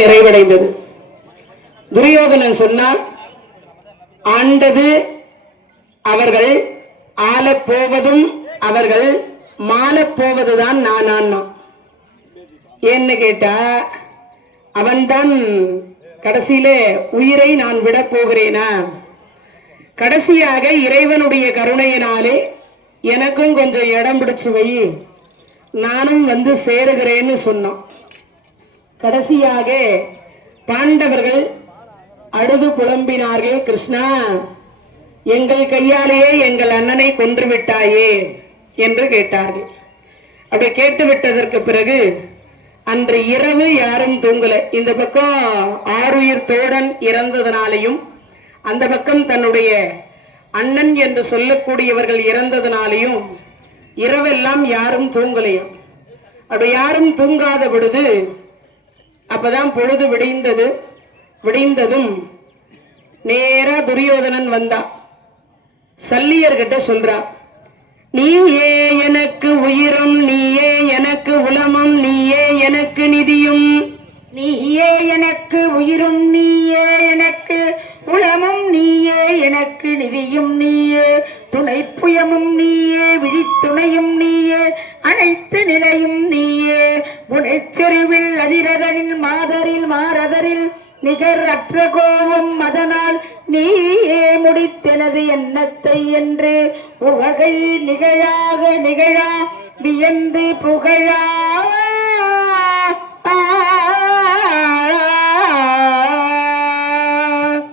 நிறைவடைந்தது. துரியோதனன் சொன்னான், ஆண்டது அவர்கள், ஆளப்போவதும் அவர்கள், மாளப்போவதுதான் நான். ஏன்னு கேட்டா, அவன்தான் கடைசியில உயிரை நான் விட போகிறேனா? கடைசியாக இறைவனுடைய கருணையினாலே எனக்கும் கொஞ்சம் இடம் பிடிச்சு வை, நானும் வந்து சேருகிறேன்னு சொன்னோம். கடைசியாக பாண்டவர்கள் அழுது புலம்பினார்கள், கிருஷ்ணா, எங்கள் கையாலேயே எங்கள் அண்ணனை கொன்று விட்டாயே என்று கேட்டார்கள். அப்படி கேட்டு விட்டதற்கு பிறகு அன்று இரவு யாரும் தூங்கல. இந்த பக்கம் ஆருயிர் தோழன் இறந்ததனாலையும், அந்த பக்கம் தன்னுடைய அண்ணன் என்று சொல்லக்கூடியவர்கள் இறந்ததனாலையும் இரவெல்லாம் யாரும் தூங்கலையும். அப்படி யாரும் தூங்காத பொழுது அப்பதான் பொழுது விடிந்ததும் நேரா துரியோதனன் வந்தா. சல்லியர்கிட்ட சொல்றா, நீயே எனக்கு உயிரும், நீயே எனக்கு உலமும், நீயே எனக்கு நிதியும். நீயே எனக்கு உயிரும், நீயே எனக்கு உளமும், நீயே எனக்கு நிதியும், நீயே துணை புயமும், நீயே விழித்துணையும், நீயே அனைத்து நிலையும், நீயே புனைச்செருவில் அதிரதனின் மாறதரில் நிகர் அற்ற கோவும், அதனால் நீயே முடித்தெனது எண்ணத்தை என்று உவகை நிகழாக நிகழா வியந்து புகழா.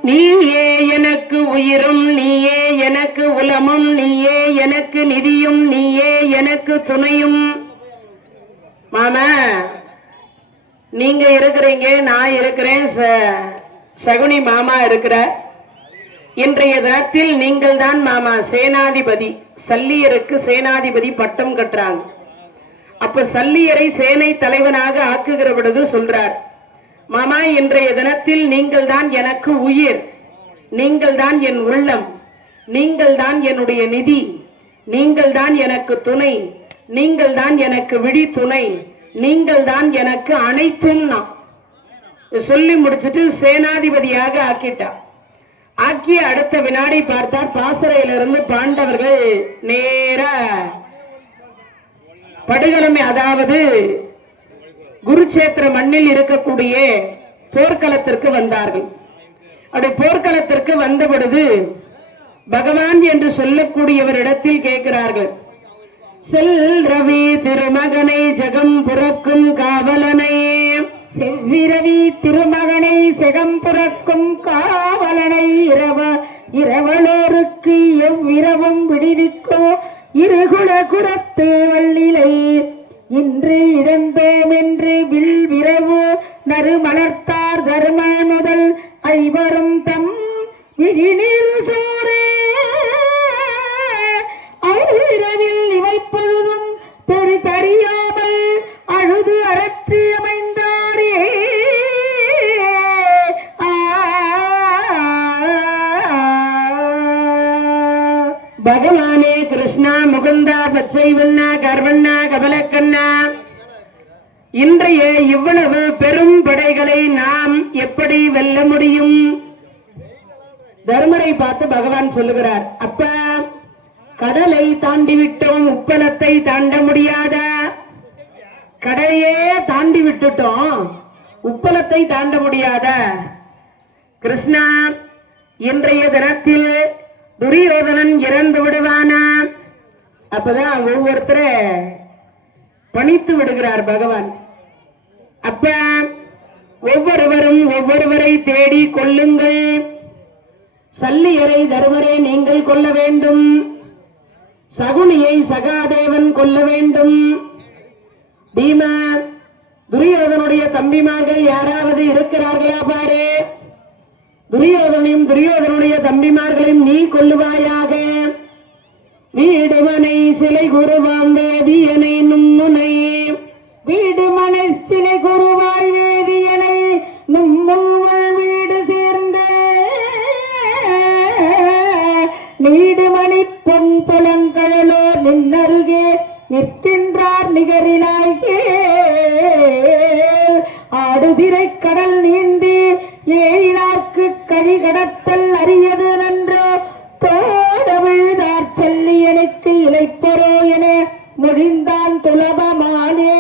நீயே எனக்கு உயிரும், நீயே எனக்கு உலமும், நீயே எனக்கு நிதியும், நீயே எனக்கு துணையும். மாமா, நீங்க இருக்கிறீங்க, நான் இருக்கிறேன், சகுனி மாமா இருக்கிற. இன்றைய தினத்தில் நீங்கள் தான் மாமா சேனாதிபதி. சல்லியருக்கு சேனாதிபதி பட்டம் கட்டுறாங்க. அப்ப சல்லியரை சேனை தலைவனாக ஆக்குகிற பொழுது சொல்றார், மாமா, இன்றைய தினத்தில் நீங்கள் தான் எனக்கு உயிர், நீங்கள் தான் என் உள்ளம், நீங்கள் தான் என்னுடைய நிதி, நீங்கள் தான் எனக்கு துணை, நீங்கள் தான் எனக்கு விழி துணை, நீங்கள் தான் எனக்கு அனைத்தும். நான் சொல்லி முடிச்சுட்டு சேனாதிபதியாக ஆக்கிட்டா. ஆக்கிய அடுத்த வினாடி பார்த்தார், பாசறையிலிருந்து பாண்டவர்கள் நேர படுகளமே, அதாவது குருச்சேத்திர மண்ணில் இருக்கக்கூடிய போர்க்களத்திற்கு வந்தார்கள். அப்படி போர்க்களத்திற்கு வந்த பொழுது பகவான் என்று சொல்லக்கூடியவரிடத்தில் கேட்கிறார்கள், செல் ரவி திருமகனை ஜெகம் புறக்கும் காவலனை. செவ்விரவி திருமகனை செகம் புறக்கும் காவலனை இரவலோருக்கு எவ்விரவும் விடுவிக்கோ இருகுல குரத்து வள்ளிலை. இன்று இழந்தோம் என்று வில் விரவு நறுமலர்த்தார் தர்ம முதல் ஐவரும் தம் விழிநீர் சோரே. அவ்விரவில் இவை பொழுதும் தெரியாமல் அழுது அரற்றி அமைந்தாரே. பகவானே கிருஷ்ணா, முகுந்தா, பச்சை வண்ணா, கர்வண்ணா, கபலக்கண்ணா, இன்றைய இவ்வளவு பெரும் படைகளை நாம் எப்படி வெல்ல முடியும்? தர்மரை பார்த்து பகவான் சொல்லுகிறார், அப்ப கடலை தாண்டி விட்டோம், உப்பலத்தை தாண்ட முடியாதா? கடையே தாண்டி விட்டுட்டோம், உப்பலத்தை தாண்ட முடியாதா? கிருஷ்ணா, இன்றைய தினத்தில் துரியோதனன் இறந்து விடுவானா? அப்பதான் ஒவ்வொருத்தர பணித்து விடுகிறார் பகவான். அப்ப ஒவ்வொருவரும் ஒவ்வொருவரை தேடி கொள்ளுங்கள். சல்லியரை தருமரே நீங்கள் கொல்ல வேண்டும், சகுனியை சகாதேவன் கொல்ல வேண்டும். பீமா, துரியோதனுடைய தம்பிமார்கள் யாராவது இருக்கிறார்களா பாரு. துரியோதனையும் துரியோதனுடைய தம்பிமார்களையும் நீ கொல்லுவாயாக. வீடுமனை சிலை குருவாம் வேதியனை நும்முனை. வீடுமனை சிலை குருவாய் வேதியனை நும்முன் வீடு சேர்ந்த நீடுமணி பொன் புலங்கழலோ நின்னருகே நிற்கின்றார் நிகரிலாய்கே. ஆடுதிரை கடல் கடல் நீந்தி ஏறினார்க்கு கழி கடத்தல் அரியது நன்றோ தோட விழுதார் செல்லி எனக்கு இளைப்பரோ என மொழிந்தான் துலபமானே.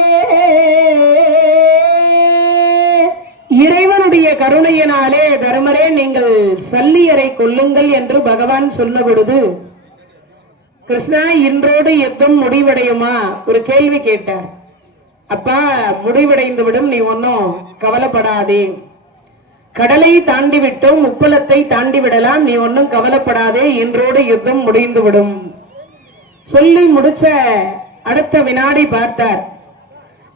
இறைவனுடைய கருணையினாலே தருமரே நீங்கள் சல்லியரை கொல்லுங்கள் என்று பகவான் சொல்ல பொழுது, கிருஷ்ணா இன்றோடு யுத்தம் முடிவடையுமா ஒரு கேள்வி கேட்டார். அப்பா முடிவடைந்து விடும், நீ ஒன்னும் கவலைப்படாதே, கடலை தாண்டி விட்டோம், உப்பளத்தை தாண்டி விடலாம், நீ ஒன்னும் கவலைப்படாதே, இன்றோடு யுத்தம் முடிந்து விடும். சொல்லி முடிச்ச அடுத்த வினாடி பார்த்தார்,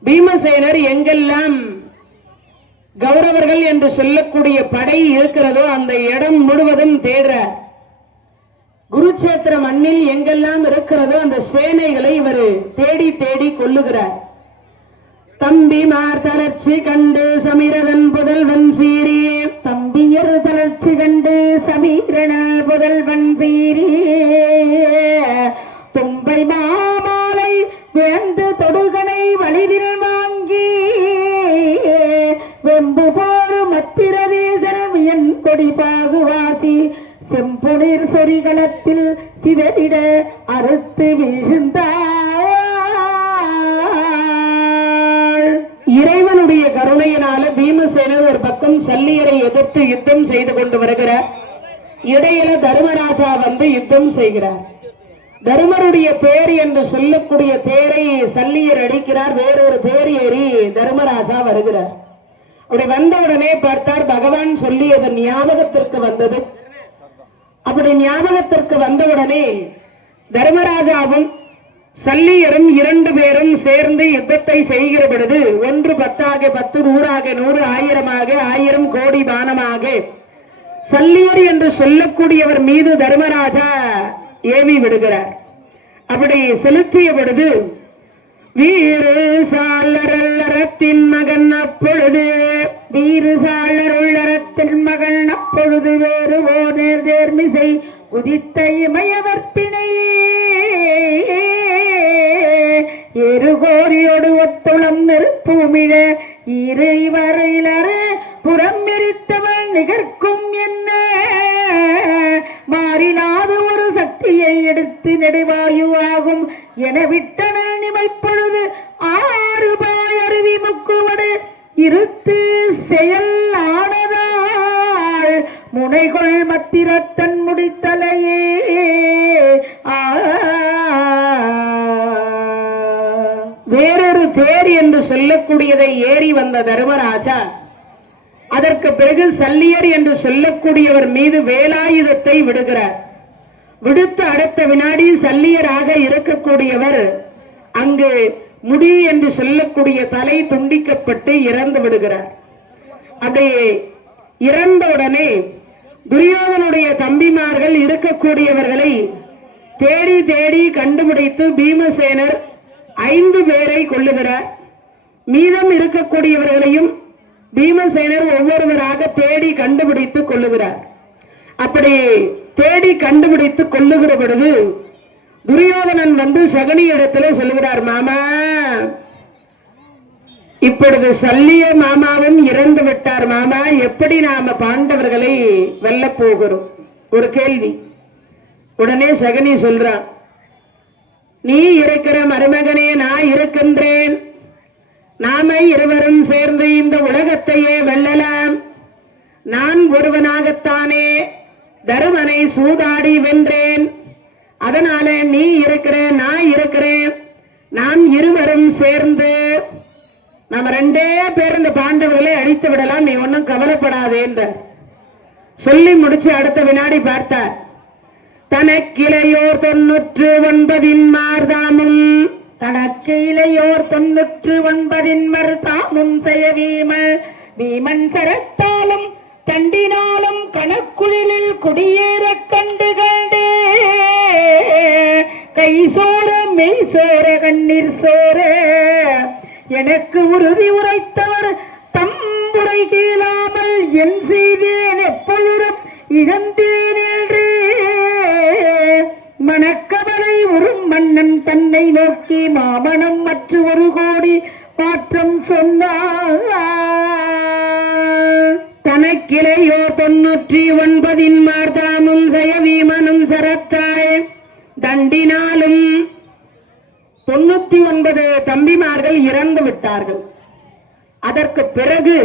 பீமசேனர் எங்கெல்லாம் கௌரவர்கள் என்று சொல்லக்கூடிய படை இருக்கிறதோ அந்த இடம் முழுவதும் தேடுறார். குருச்சேத்திர மண்ணில் எங்கெல்லாம் இருக்கிறதோ அந்த சேனைகளை இவர் தேடி தேடி கொல்லுகிறார். தம்பிமார் தளர்ச்சி கண்டு சமீரதன் புதல்வன் சீரி, தம்பியர் தளர்ச்சி கண்டு சமீரனல் புதல்வன் சீரி, தும்பை மாமாலை வேந்து தொடுகனை வலிதில் வாங்கி வெம்பு போர் மத்திரதேசல் வியன் கொடி பாகுவாசி செம்புளிர் சொரிகளத்தில் சிதறிட அறுத்து விழுந்தார். இறைவனுடைய கருணையினால பீமசேனர் ஒரு பக்கம் சல்லியரை எதிர்த்து யுத்தம் செய்து கொண்டு வருகிறார். இடையில தர்மராஜா வந்து யுத்தம் செய்கிறார். தர்மருடைய தேர் என்று சொல்லக்கூடிய தேரை சல்லியர் அடிக்கிறார். வேறொரு தேர் ஏறி தர்மராஜா வருகிறார். அப்படி வந்தவுடனே பார்த்தார், பகவான் சொல்லியது ஞாபகத்திற்கு வந்தது. அப்படி ஞாபகத்திற்கு வந்தவுடனே தர்மராஜாவும் சல்லியரும் இரண்டு பேரும் சேர்ந்து யுத்தத்தை செய்கிற பொழுது 1 10 10 100 100 1000 1000 கோடி பானமாக சல்லியர் என்று சொல்லக்கூடியவர் மீது தர்மராஜா ஏவி விடுகிறார். அப்படி செலுத்திய பொழுது வீரு சாளரத்தின் மகன் அப்பொழுது, வீரு சாளருள்ளரத்தின் மகன் அப்பொழுது வேறுவோ நேர்மிசை குதித்த இமயவற்பினை எருகோரியோடு ஒத்துளம் நெருப்புமிழ இரு வரையிலற புறம் எரித்தவள் நிகர்க்கும் என்ன மாறிலாது ஒரு சக்தியை எடுத்து நெடுவாயுவாகும் என விட்டனல் நிமைப்பொழுது 6 பாய் அருவி முக்குவடு இருத்து செயல் ஆனதால் முனைகொள் மத்திரத்தன் முடித்தலையே. வேறொரு தேர் என்று சொல்லக்கூடியதை ஏறி வந்த தர்மராஜா அதற்கு பிறகு சல்லியர் என்று சொல்லக்கூடியவர் மீது வேலாயுதத்தை விடுகிறார். விடுத்த அடுத்த வினாடி சல்லியராக இருக்கக்கூடியவர் அங்கு முடி என்று சொல்லக்கூடிய தலை துண்டிக்கப்பட்டு இறந்து விடுகிறார். அப்படி இறந்தவுடனே துரியோதனுடைய தம்பிமார்கள் இருக்கக்கூடியவர்களை தேடி தேடி கண்டுபிடித்து பீமசேனர் 5 பேரை கொல்லுகிறார். மீதம் இருக்கக்கூடியவர்களையும் பீமசேனர் ஒவ்வொருவராக தேடி கண்டுபிடித்து கொல்லுகிறார். அப்படி தேடி கண்டுபிடித்து கொல்லுகிற பொழுது துரியோதனன் வந்து சகுனி இடத்துல சொல்லுகிறார், மாமா இப்பொழுது சல்லிய மாமாவும் இறந்து விட்டார் மாமா, எப்படி நாம பாண்டவர்களை வெல்ல போகிறோம்? ஒரு கேள்வி. உடனே சகுனி சொல்றான், நீ இருக்கிற மருமகனே நான் இருக்கின்றேன், நாம இருவரும் சேர்ந்து இந்த உலகத்தையே வெல்லலாம். நான் ஒருவனாகத்தானே தருமனை சூதாடி வென்றேன், அதனால நீ இருக்கிற நான் இருக்கிறேன், நாம் இருவரும் சேர்ந்து நம்ம 2 பேர் இந்த பாண்டவர்களை அழித்து விடலாம், நீ ஒன்னும் கவலைப்படாதே என்ற சொல்லி முடிச்சு அடுத்த வினாடி பார்த்தார். தனக்கிளையோர் 99 மார்தாமும், தனக்கு இளையோர் 99 மர்தாமும் செய்ய வீமன் சரத்தாலும் தண்டினாலும் கணக்குழிலில் குடியேற கண்டு கண்டு கை சோர மெய் சோர கண்ணீர் சோர எனக்கு உறுதி உரைத்தவர் தம்புரை கீழாமல் என் செய்தேன் எப்பொழுதும் இழந்தேன் என்று மனக்கவலை உறும் மன்னன் தன்னை நோக்கி மாமனம் மற்ற 1 கோடி மாற்றம் சொன்னார். தனக்கிளையோ 99 மார்தாமும் சயவீமனும் சரத்தாய் தண்டினாலும் 99 தம்பிமார்கள் இறந்து விட்டார்கள். அதற்கு பிறகு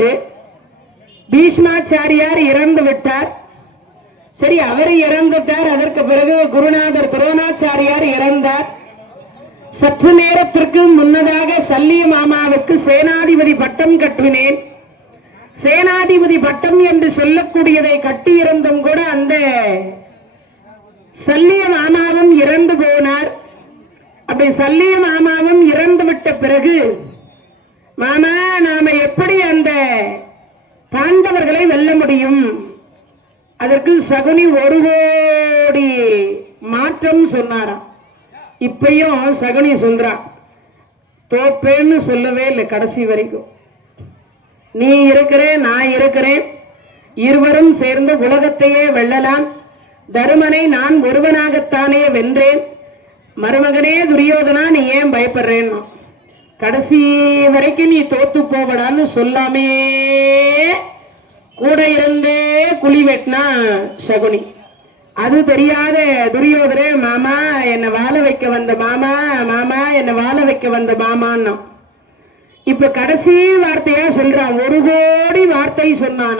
பீஷ்மாச்சாரியார் இறந்து விட்டார். சரி, அவர் இறந்துட்டார். அதற்கு பிறகு குருநாதர் துரோணாச்சாரியார் இறந்தார். சற்று நேரத்திற்கு முன்னதாக சல்லிய மாமாவுக்கு சேனாதிபதி பட்டம் கட்டினேன். சேனாதிபதி பட்டம் என்று சொல்லக்கூடியதை கட்டியிருந்தும் கூட அந்த சல்லிய மாமாவும் இறந்து போனார். அப்படி சல்லிய மாமாவும் இறந்து விட்ட பிறகு, மாமா நாம எப்படி அந்த பாண்டவர்களை வெல்ல முடியும்? அதற்கு சகுனி 1 கோடி மாற்றம் சொன்னாராம். இப்பயும் சகுனி சொல்றான், தோப்பேன்னு சொல்லவே இல்லை கடைசி வரைக்கும். நீ இருக்கிறேன், நான் இருக்கிறேன், இருவரும் சேர்ந்து உலகத்தையே வெல்லலாம். தருமனை நான் ஒருவனாகத்தானே வென்றேன். மருமகனே துரியோதனா, நீ ஏன் பயப்படுறேன்னா, கடைசி வரைக்கும் நீ தோத்து போவடான்னு சொல்லாமே கூட இருந்தே குழி வெட்டினா சகுனி. அது தெரியாத துரியோதனே, மாமா என்னை வாழ வைக்க வந்த மாமா, மாமா என்னை வாழ வைக்க வந்த மாமான்னா இப்ப கடைசி வார்த்தையா சொல்றான். 1 கோடி வார்த்தை சொன்னான.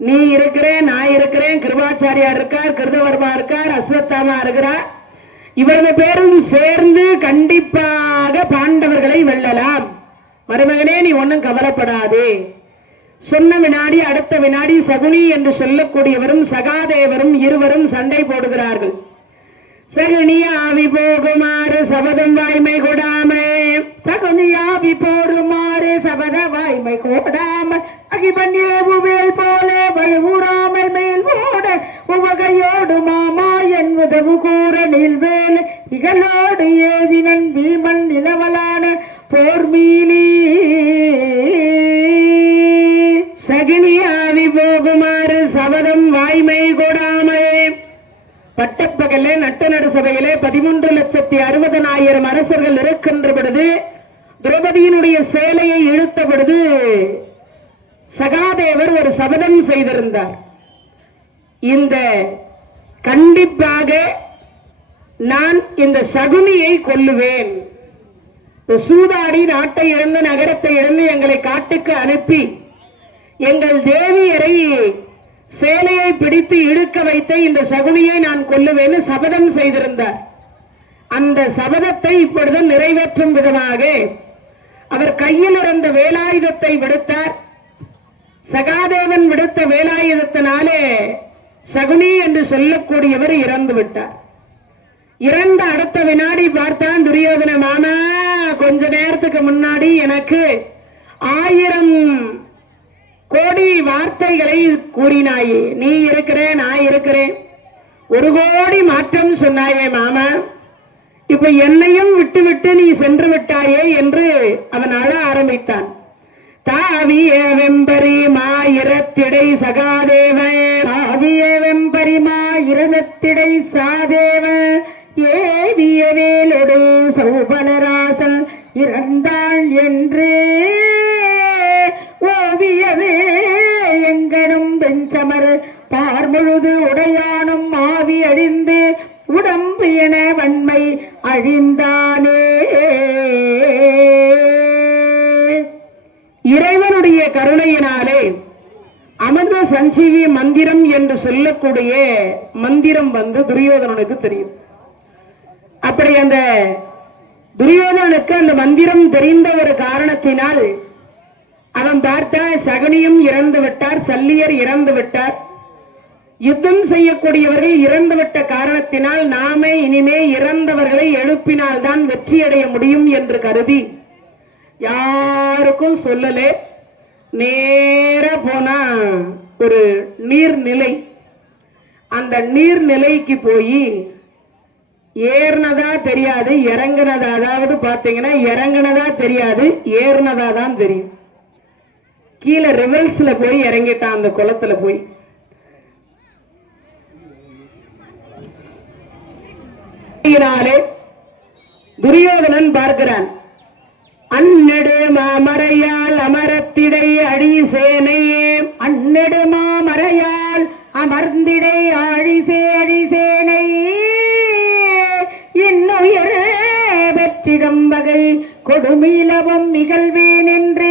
நீ இருக்கிறேன், நான் இருக்கிறேன், கிருபாச்சாரியார் இருக்கார், கிருதவர்மா இருக்கார், அஸ்வத்தாமா இருக்கிறார். இவ்வளவு பேரும் சேர்ந்து கண்டிப்பாக பாண்டவர்களை வெல்லலாம். மருமகனே நீ ஒன்னும் கவலைப்படாதே சொன்ன வினாடி அடுத்த வினாடி சகுனி என்று சொல்லக்கூடியவரும் சகாதேவரும் இருவரும் சண்டை போடுகிறார்கள். சகுனியாவி போகுமாறு சபதம் வாய்மை கொடாமே, சகுனியாவி போருமாறு சபத வாய்மை கோடாமல் அகிபன் ஏவுவேல் போல வழுவுறாமல் மேல் ஓட உவகையோடு மாமா என் உதவு கூற நீல்வேல் இகலோடு ஏவினன் வீமன் நிலவலான போர்மீலி. சகுனியாவி போகுமாறு சபதம் வாய்மை கொடாமே. பட்டப்பகல நட்ட நடு சபையிலே 13,60,60,000 அரசர்கள் இருக்கின்ற பொழுது, திரௌபதியினுடைய சேலையை இழுத்த பொழுது சகாதேவர் ஒரு சபதம் செய்திருந்தார். இந்த கண்டிப்பாக நான் இந்த சகுனியை கொல்லுவேன். சூதாடி நாட்டை இழந்து நகரத்தை இழந்து எங்களை காட்டுக்கு அனுப்பி எங்கள் தேவியரை சேலையை பிடித்து இழுக்க வைத்த இந்த சகுனியை நான் கொல்லுவேன் சபதம் செய்திருந்தார். அந்த சபதத்தை இப்பொழுது நிறைவேற்றும் விதமாக அவர் கையில் இருந்த வேலாயுதத்தை விடுத்தார். சகாதேவன் விடுத்த வேலாயுதத்தினாலே சகுனி என்று சொல்லக்கூடியவர் இறந்து விட்டார். இறந்த அடுத்த வினாடி பார்த்தான் துரியோதன, மாமா கொஞ்ச நேரத்துக்கு முன்னாடி எனக்கு 1000 கோடி வார்த்தைகளை கூறினாயே, நீ இருக்கிறேன், நான் இருக்கிறேன், 1 கோடி மாற்றம் சொன்னாயே மாமா, இப்ப என்னையும் விட்டு விட்டு நீ சென்று விட்டாயே என்று அவன் அழ ஆரம்பித்தான். தாவிய வெம்பரி மாயிரத்திடை சகாதேவ, தாவிய வெம்பரி மாயிரத்திடை சாதேவ, ஏவிய வேலோடு சௌபலராசல் இறந்தான் என்று ஓவியதே எங்கனும் வெஞ்சமர் பார்முழுது உடையானும் ஆவி அழிந்து உடம்பு என வன்மை அழிந்தானே. இறைவனுடைய கருணையினாலே அமிர்த சஞ்சீவி மந்திரம் என்று சொல்லக்கூடிய மந்திரம் துரியோதனனுக்கு தெரியும். அப்படி அந்த துரியோதனனுக்கு அந்த மந்திரம் தெரிந்த ஒரு காரணத்தினால் அவன் பார்த்த சகுனியும் இறந்து விட்டார், சல்லியர் இறந்து விட்டார், யுத்தம் செய்யக்கூடியவர்கள் இறந்துவிட்ட காரணத்தினால் நாமே இனிமே இறந்தவர்களை எழுப்பினால்தான் வெற்றியடைய முடியும் என்று கருதி யாருக்கும் சொல்லலே. நேர போனா ஒரு நீர்நிலை, அந்த நீர்நிலைக்கு போய் ஏறினதா தெரியாது, இறங்குனதா, அதாவது பாத்தீங்கன்னா இறங்குனதா தெரியாது, ஏறினதா தான் தெரியும். கீழே ரிவல்ஸ்ல போய் இறங்கிட்டான் அந்த குளத்துல போய். துரியோதனன் பார்க்கிறான், அன்னடு மாமரையால் அமரத்திடை அடி சேனையே, அன்னடு அமர்ந்திடை ஆழிசே அழிசேனை இன்னுயர வெற்றிடம் வகை கொடுமிலவம் நிகழ்வேன் என்று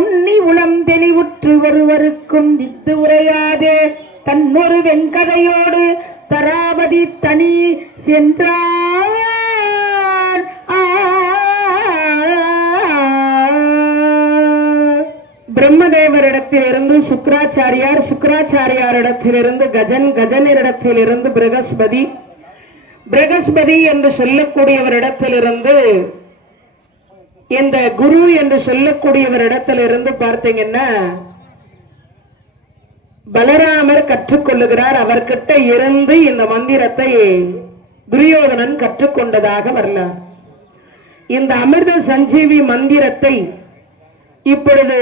உன்னி உளம் தெளிவுற்று ஒருவருக்கும் தித்து உரையாதே தன்னொரு வெங்கதையோடு தராபதி தனி சென்றார். பிரம்மதேவரிடத்திலிருந்து சுக்ராச்சாரியார், சுக்ராச்சாரியாரிடத்திலிருந்து கஜன், கஜனிடத்திலிருந்து பிரகஸ்பதி, பிரகஸ்பதி என்று சொல்லக்கூடியவரிடத்திலிருந்து இந்த குரு என்று சொல்லக்கூடியவரிடத்திலிருந்து பார்த்தீங்கன்னா பலராமர் கற்றுக்கொள்ளுகிறார். அவர்கிட்ட இருந்து இந்த மந்திரத்தை துரியோதனன் கற்றுக்கொண்டதாக வரலாறு. இந்த அமிர்த சஞ்சீவி மந்திரத்தை இப்பொழுது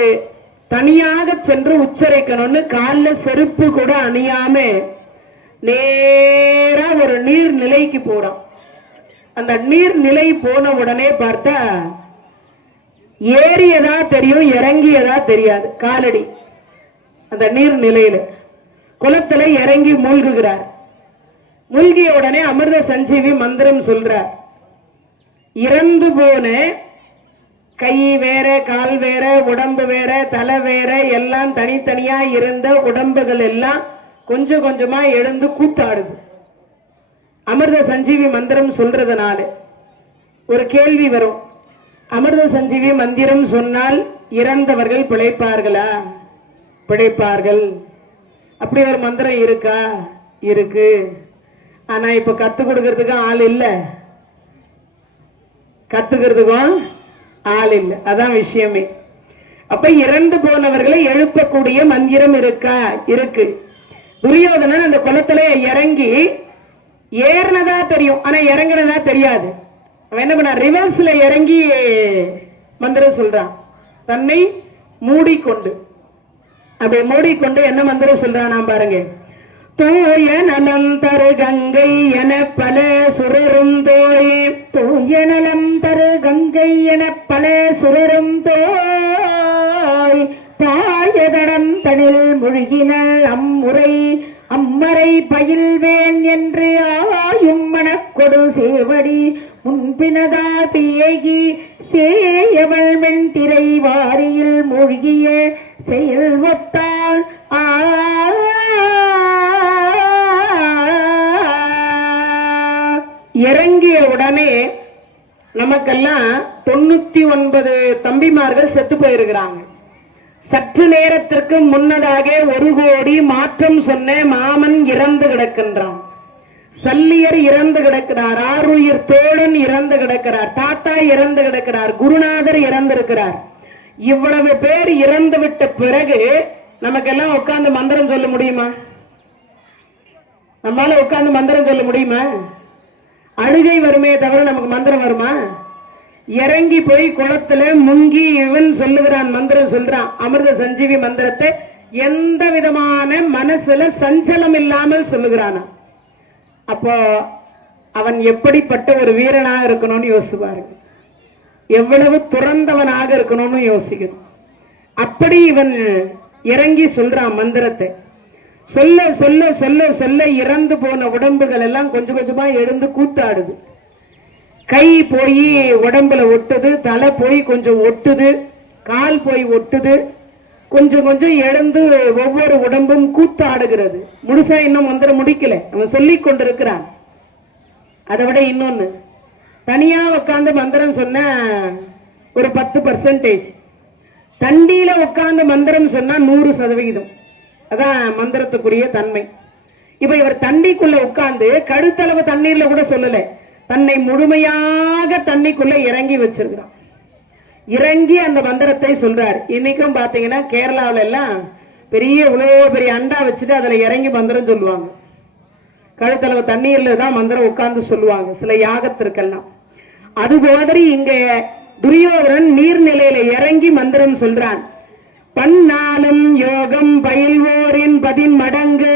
தனியாக சென்று உச்சரிக்கணும்னு காலில் செருப்பு கூட அணியாம நேரா ஒரு நீர் நிலைக்கு போறான். அந்த நீர் நிலை போன உடனே பார்த்தா ஏறியதா தெரியும், இறங்கியதா தெரியாது. காலடி அந்த நீர் நிலையில குளத்துல இறங்கி மூழ்குகிறார். மூழ்கிய உடனே அமிர்த சஞ்சீவி மந்திரம் சொல்றார். இறந்து போன கை வேற, கால் வேற, உடம்பு வேற, தலை வேற, எல்லாம் தனித்தனியா இருந்த உடம்புகள் எல்லாம் கொஞ்சம் கொஞ்சமா எழுந்து கூத்தாடுது. அமிர்த சஞ்சீவி மந்திரம் சொல்றதுனால ஒரு கேள்வி வரும். அமிர்த சஞ்சீவி மந்திரம் சொன்னால் இறந்தவர்கள் பிழைப்பார்களா? பிழைப்பார்கள். அப்படி ஒரு மந்திரம் இருக்கா? இருக்கு. ஆனா இப்ப கத்து கொடுக்கறதுக்கு ஆள் இல்லை, கத்துக்கிறதுக்கும் ஆள் இல்லை. அதான் விஷயமே. அப்ப இறந்து போனவர்களை எழுப்பக்கூடிய மந்திரம் இருக்கா? இருக்கு. துரியோதனன் அந்த குளத்துல இறங்கி ஏறினதா தெரியும், ஆனா இறங்கினதா தெரியாது. அவன் என்ன பண்ண, ரிவர்ஸ்ல இறங்கி மந்திரம் சொல்றான். தன்னை மூடிக்கொண்டு, அப்படி மூடிக்கொண்டு என்ன மந்திரம் சொல்றான் பாருங்க. தூய நலம் தரு கங்கை என பல சுரரும் தோய், தூய நலம் தரு கங்கை என பல சுரரும் தோய், பாயதடம் தனில் முழுகினல் அம்முறை அம்மறை பயில்வேன் என்று ஆயும் மனக்கொடு சேவடி முன்பினதா பியகி சேயவள் வெண்திரை வாரியில் மூழ்கிய செயல் ஒத்தாள். இறங்கிய உடனே நமக்கெல்லாம் 99 தம்பிமார்கள் செத்து போயிருக்கிறாங்க. சற்று நேரத்திற்கு முன்னதாக 1 கோடி மாற்றம் சொன்ன மாமன் இறந்து கிடக்கின்றான். சல்லியர் இறந்து கிடக்கிறார், ஆருயிர் தோழன் இறந்து கிடக்கிறார், தாத்தா இறந்து கிடக்கிறார், குருநாதர் இறந்திருக்கிறார். இவ்வளவு பேர் இறந்து விட்ட பிறகு நமக்கெல்லாம் உட்கார்ந்து மந்திரம் சொல்ல முடியுமா? நம்மளால உட்கார்ந்து மந்திரம் சொல்ல முடியுமா? அழுகை வருமே தவிர நமக்கு மந்திரம் வருமா? இறங்கி போய் குளத்துல முங்கி இவன் சொல்லுகிறான், மந்திரம் சொல்றான். அமிர்த சஞ்சீவி மந்திரத்தை எந்த விதமான மனசுல சஞ்சலம் இல்லாமல் சொல்லுகிறான். அப்போ அவன் எப்படிப்பட்ட ஒரு வீரனாக இருக்கணும்னு யோசிப்பாரு, எவ்வளவு துறந்தவனாக இருக்கணும்னு யோசிக்கணும். அப்படி இவன் இறங்கி சொல்றான் மந்திரத்தை. சொல்ல சொல்ல சொல்ல சொல்ல இறந்து போன உடம்புகள் எல்லாம் கொஞ்சம் கொஞ்சமா எழுந்து கூத்தாடுது. கை போய் உடம்புல ஒட்டுது, தலை போய் கொஞ்சம் ஒட்டுது, கால் போய் ஒட்டுது, கொஞ்சம் கொஞ்சம் எழுந்து ஒவ்வொரு உடம்பும் கூத்தாடுகிறது. முழுசா இன்னும் மந்திரம் முடிக்கல, அவன் சொல்லி கொண்டிருக்கிறான். அதை விட இன்னொன்னு, தனியா உட்காந்து மந்திரம் சொன்ன ஒரு 10%, தண்டியில உட்கார்ந்து மந்திரம் சொன்னா 100%. அதான் மந்திரத்துக்குரிய தன்மை. இப்ப இவர் தண்ணிக்குள்ள உட்கார்ந்து கழுத்தளவு தண்ணீர்ல கூட சொல்லல, தன்னை முழுமையாக தண்ணிக்குள்ள இறங்கி வச்சிருக்கிறான். இறங்கி அந்த மந்திரத்தை சொல்றார். இன்னைக்கும் பாத்தீங்கன்னா கேரளாவில எல்லாம் இவ்வளோ பெரிய அண்டா வச்சுட்டு அதுல இறங்கி மந்திரம் சொல்லுவாங்க. கழுத்தளவு தண்ணீர்ல தான் மந்திரம் உட்கார்ந்து சொல்லுவாங்க சில யாகத்திற்கெல்லாம். அது மாதிரி இங்க துரியோதனன் நீர்நிலையில இறங்கி மந்திரம் சொல்றான். பன்னாலும் யோகம் பயில்வோரின் 10 மடங்கு,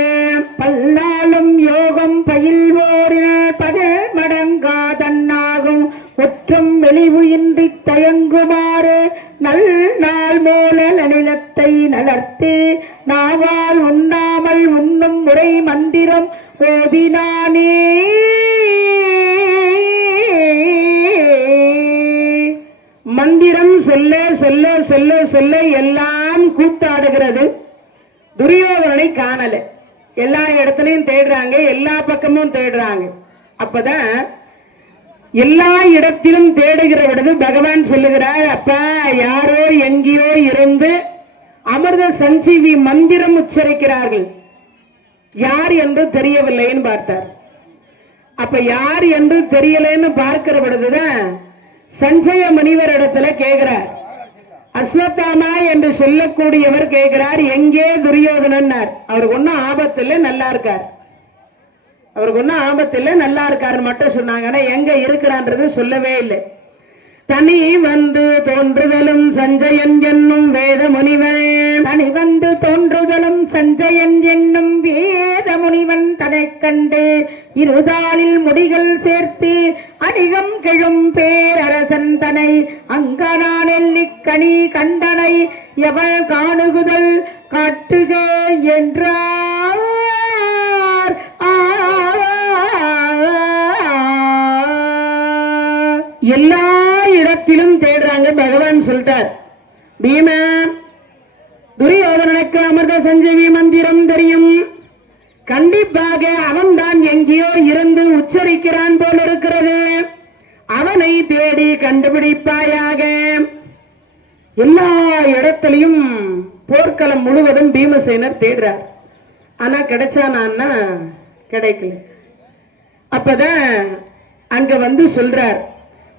பல்நாளும் யோகம் பயில்வோரின் 10 மடங்காதன்னாகும் ஒற்றும் வெளிவு இன்றி தயங்குமாறு நல் நாள் மூல நிலத்தை நலர்த்து நான் நாவால் உண்ணாமல் உண்ணும் முறை மந்திரம் ஓதினானே. மந்திரம் சொல்ல சொல்ல சொல்ல சொல்ல எல்லாம் கூத்தாடுகிறது. துரியோதனனை காணல. எல்லா இடத்துலயும் தேடுறாங்க, எல்லா பக்கமும் தேடுறாங்க. அப்பதான் எல்லா இடத்திலும் தேடுகிற பொழுது பகவான் சொல்லுகிறார், அப்பா யாரோ எங்கேயோ இருந்து அமிர்த சஞ்சீவி மந்திரம் உச்சரிக்கிறார்கள், யார் என்று தெரியவில்லைன்னு பார்த்தார். அப்ப யார் என்று தெரியலன்னு பார்க்கிற பொழுதுதான் சஞ்சய முனிவர் இடத்துல கேட்கிறார். அஸ்வத்தாமா என்று சொல்லக்கூடியவர் கேட்கிறார், எங்கே துரியோதனன்? அவருக்கு ஒன்னும் ஆபத்து இல்லை, நல்லா இருக்கார். அவருக்கு ஒன்னும் ஆபத்து இல்லை, நல்லா இருக்காரு மட்டும் சொன்னாங்க. ஆனா எங்க இருக்கிறான்றது சொல்லவே இல்லை. தனி வந்து தோன்றுதலும் சஞ்சயன் என்னும் வேத முனிவன், தனி வந்து தோன்றுதலும் சஞ்சயன் என்னும் வேத முனிவன் தனை கண்டு இருதாளில் முடிகள் சேர்த்து அடிகம் கெழும் பேரரசன் தனை அங்கனா நெல்லிக்கனி கண்டனை எவள் காணுகுதல் காட்டுக என்றார். எல்லா இடத்திலும் தேடுறாங்க. பகவான் சொல்லிட்டார், பீம துரியோதனனுக்கு அமிர்த சஞ்சீவி மந்திரம் தெரியும், கண்டிப்பாக அவன் தான் எங்கேயோ இருந்து உச்சரிக்கிறான் போல இருக்கிறது, அவனை தேடி கண்டுபிடிப்பாயாக. எல்லா இடத்திலையும் போர்க்களம் முழுவதும் பீமசேனர் தேடுறார். ஆனா கிடைச்சானா? கிடைக்கல. அப்பதான் அங்க வந்து சொல்றார்,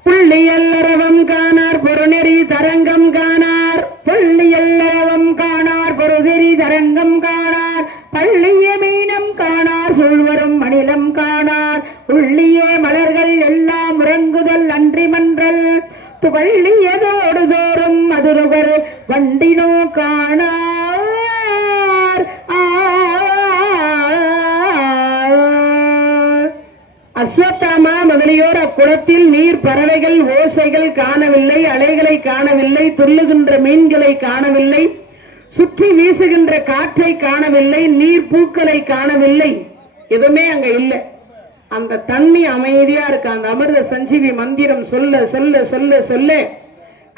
புள்ளியல்லரவம் காணார் பொருநெறி தரங்கம் காணார், புள்ளியல்லரவம் காணார் பொருநெறி தரங்கம் காணார், பள்ளிய மீனம் காணார் சூழ்வரும் மணிலம் காணார், உள்ளிய மலர்கள் எல்லாம் உறங்குதல் அன்றி மன்றல் துவள்ளியதோடு தோறும் மதுருகர் வண்டினோ காணார். அஸ்வத்தாமா முதலியோர் அக்குளத்தில் நீர் பறவைகள் ஓசைகள் காணவில்லை, அலைகளை காணவில்லை, துள்ளுகின்ற மீன்களை காணவில்லை, சுற்றி வீசுகின்ற காற்றை காணவில்லை, நீர் பூக்களை காணவில்லை, எதுவுமே அங்க இல்லை. அந்த தண்ணி அமைதியா இருக்கு. அந்த அமிர்த சஞ்சீவி மந்திரம் சொல்ல சொல்ல சொல்ல சொல்ல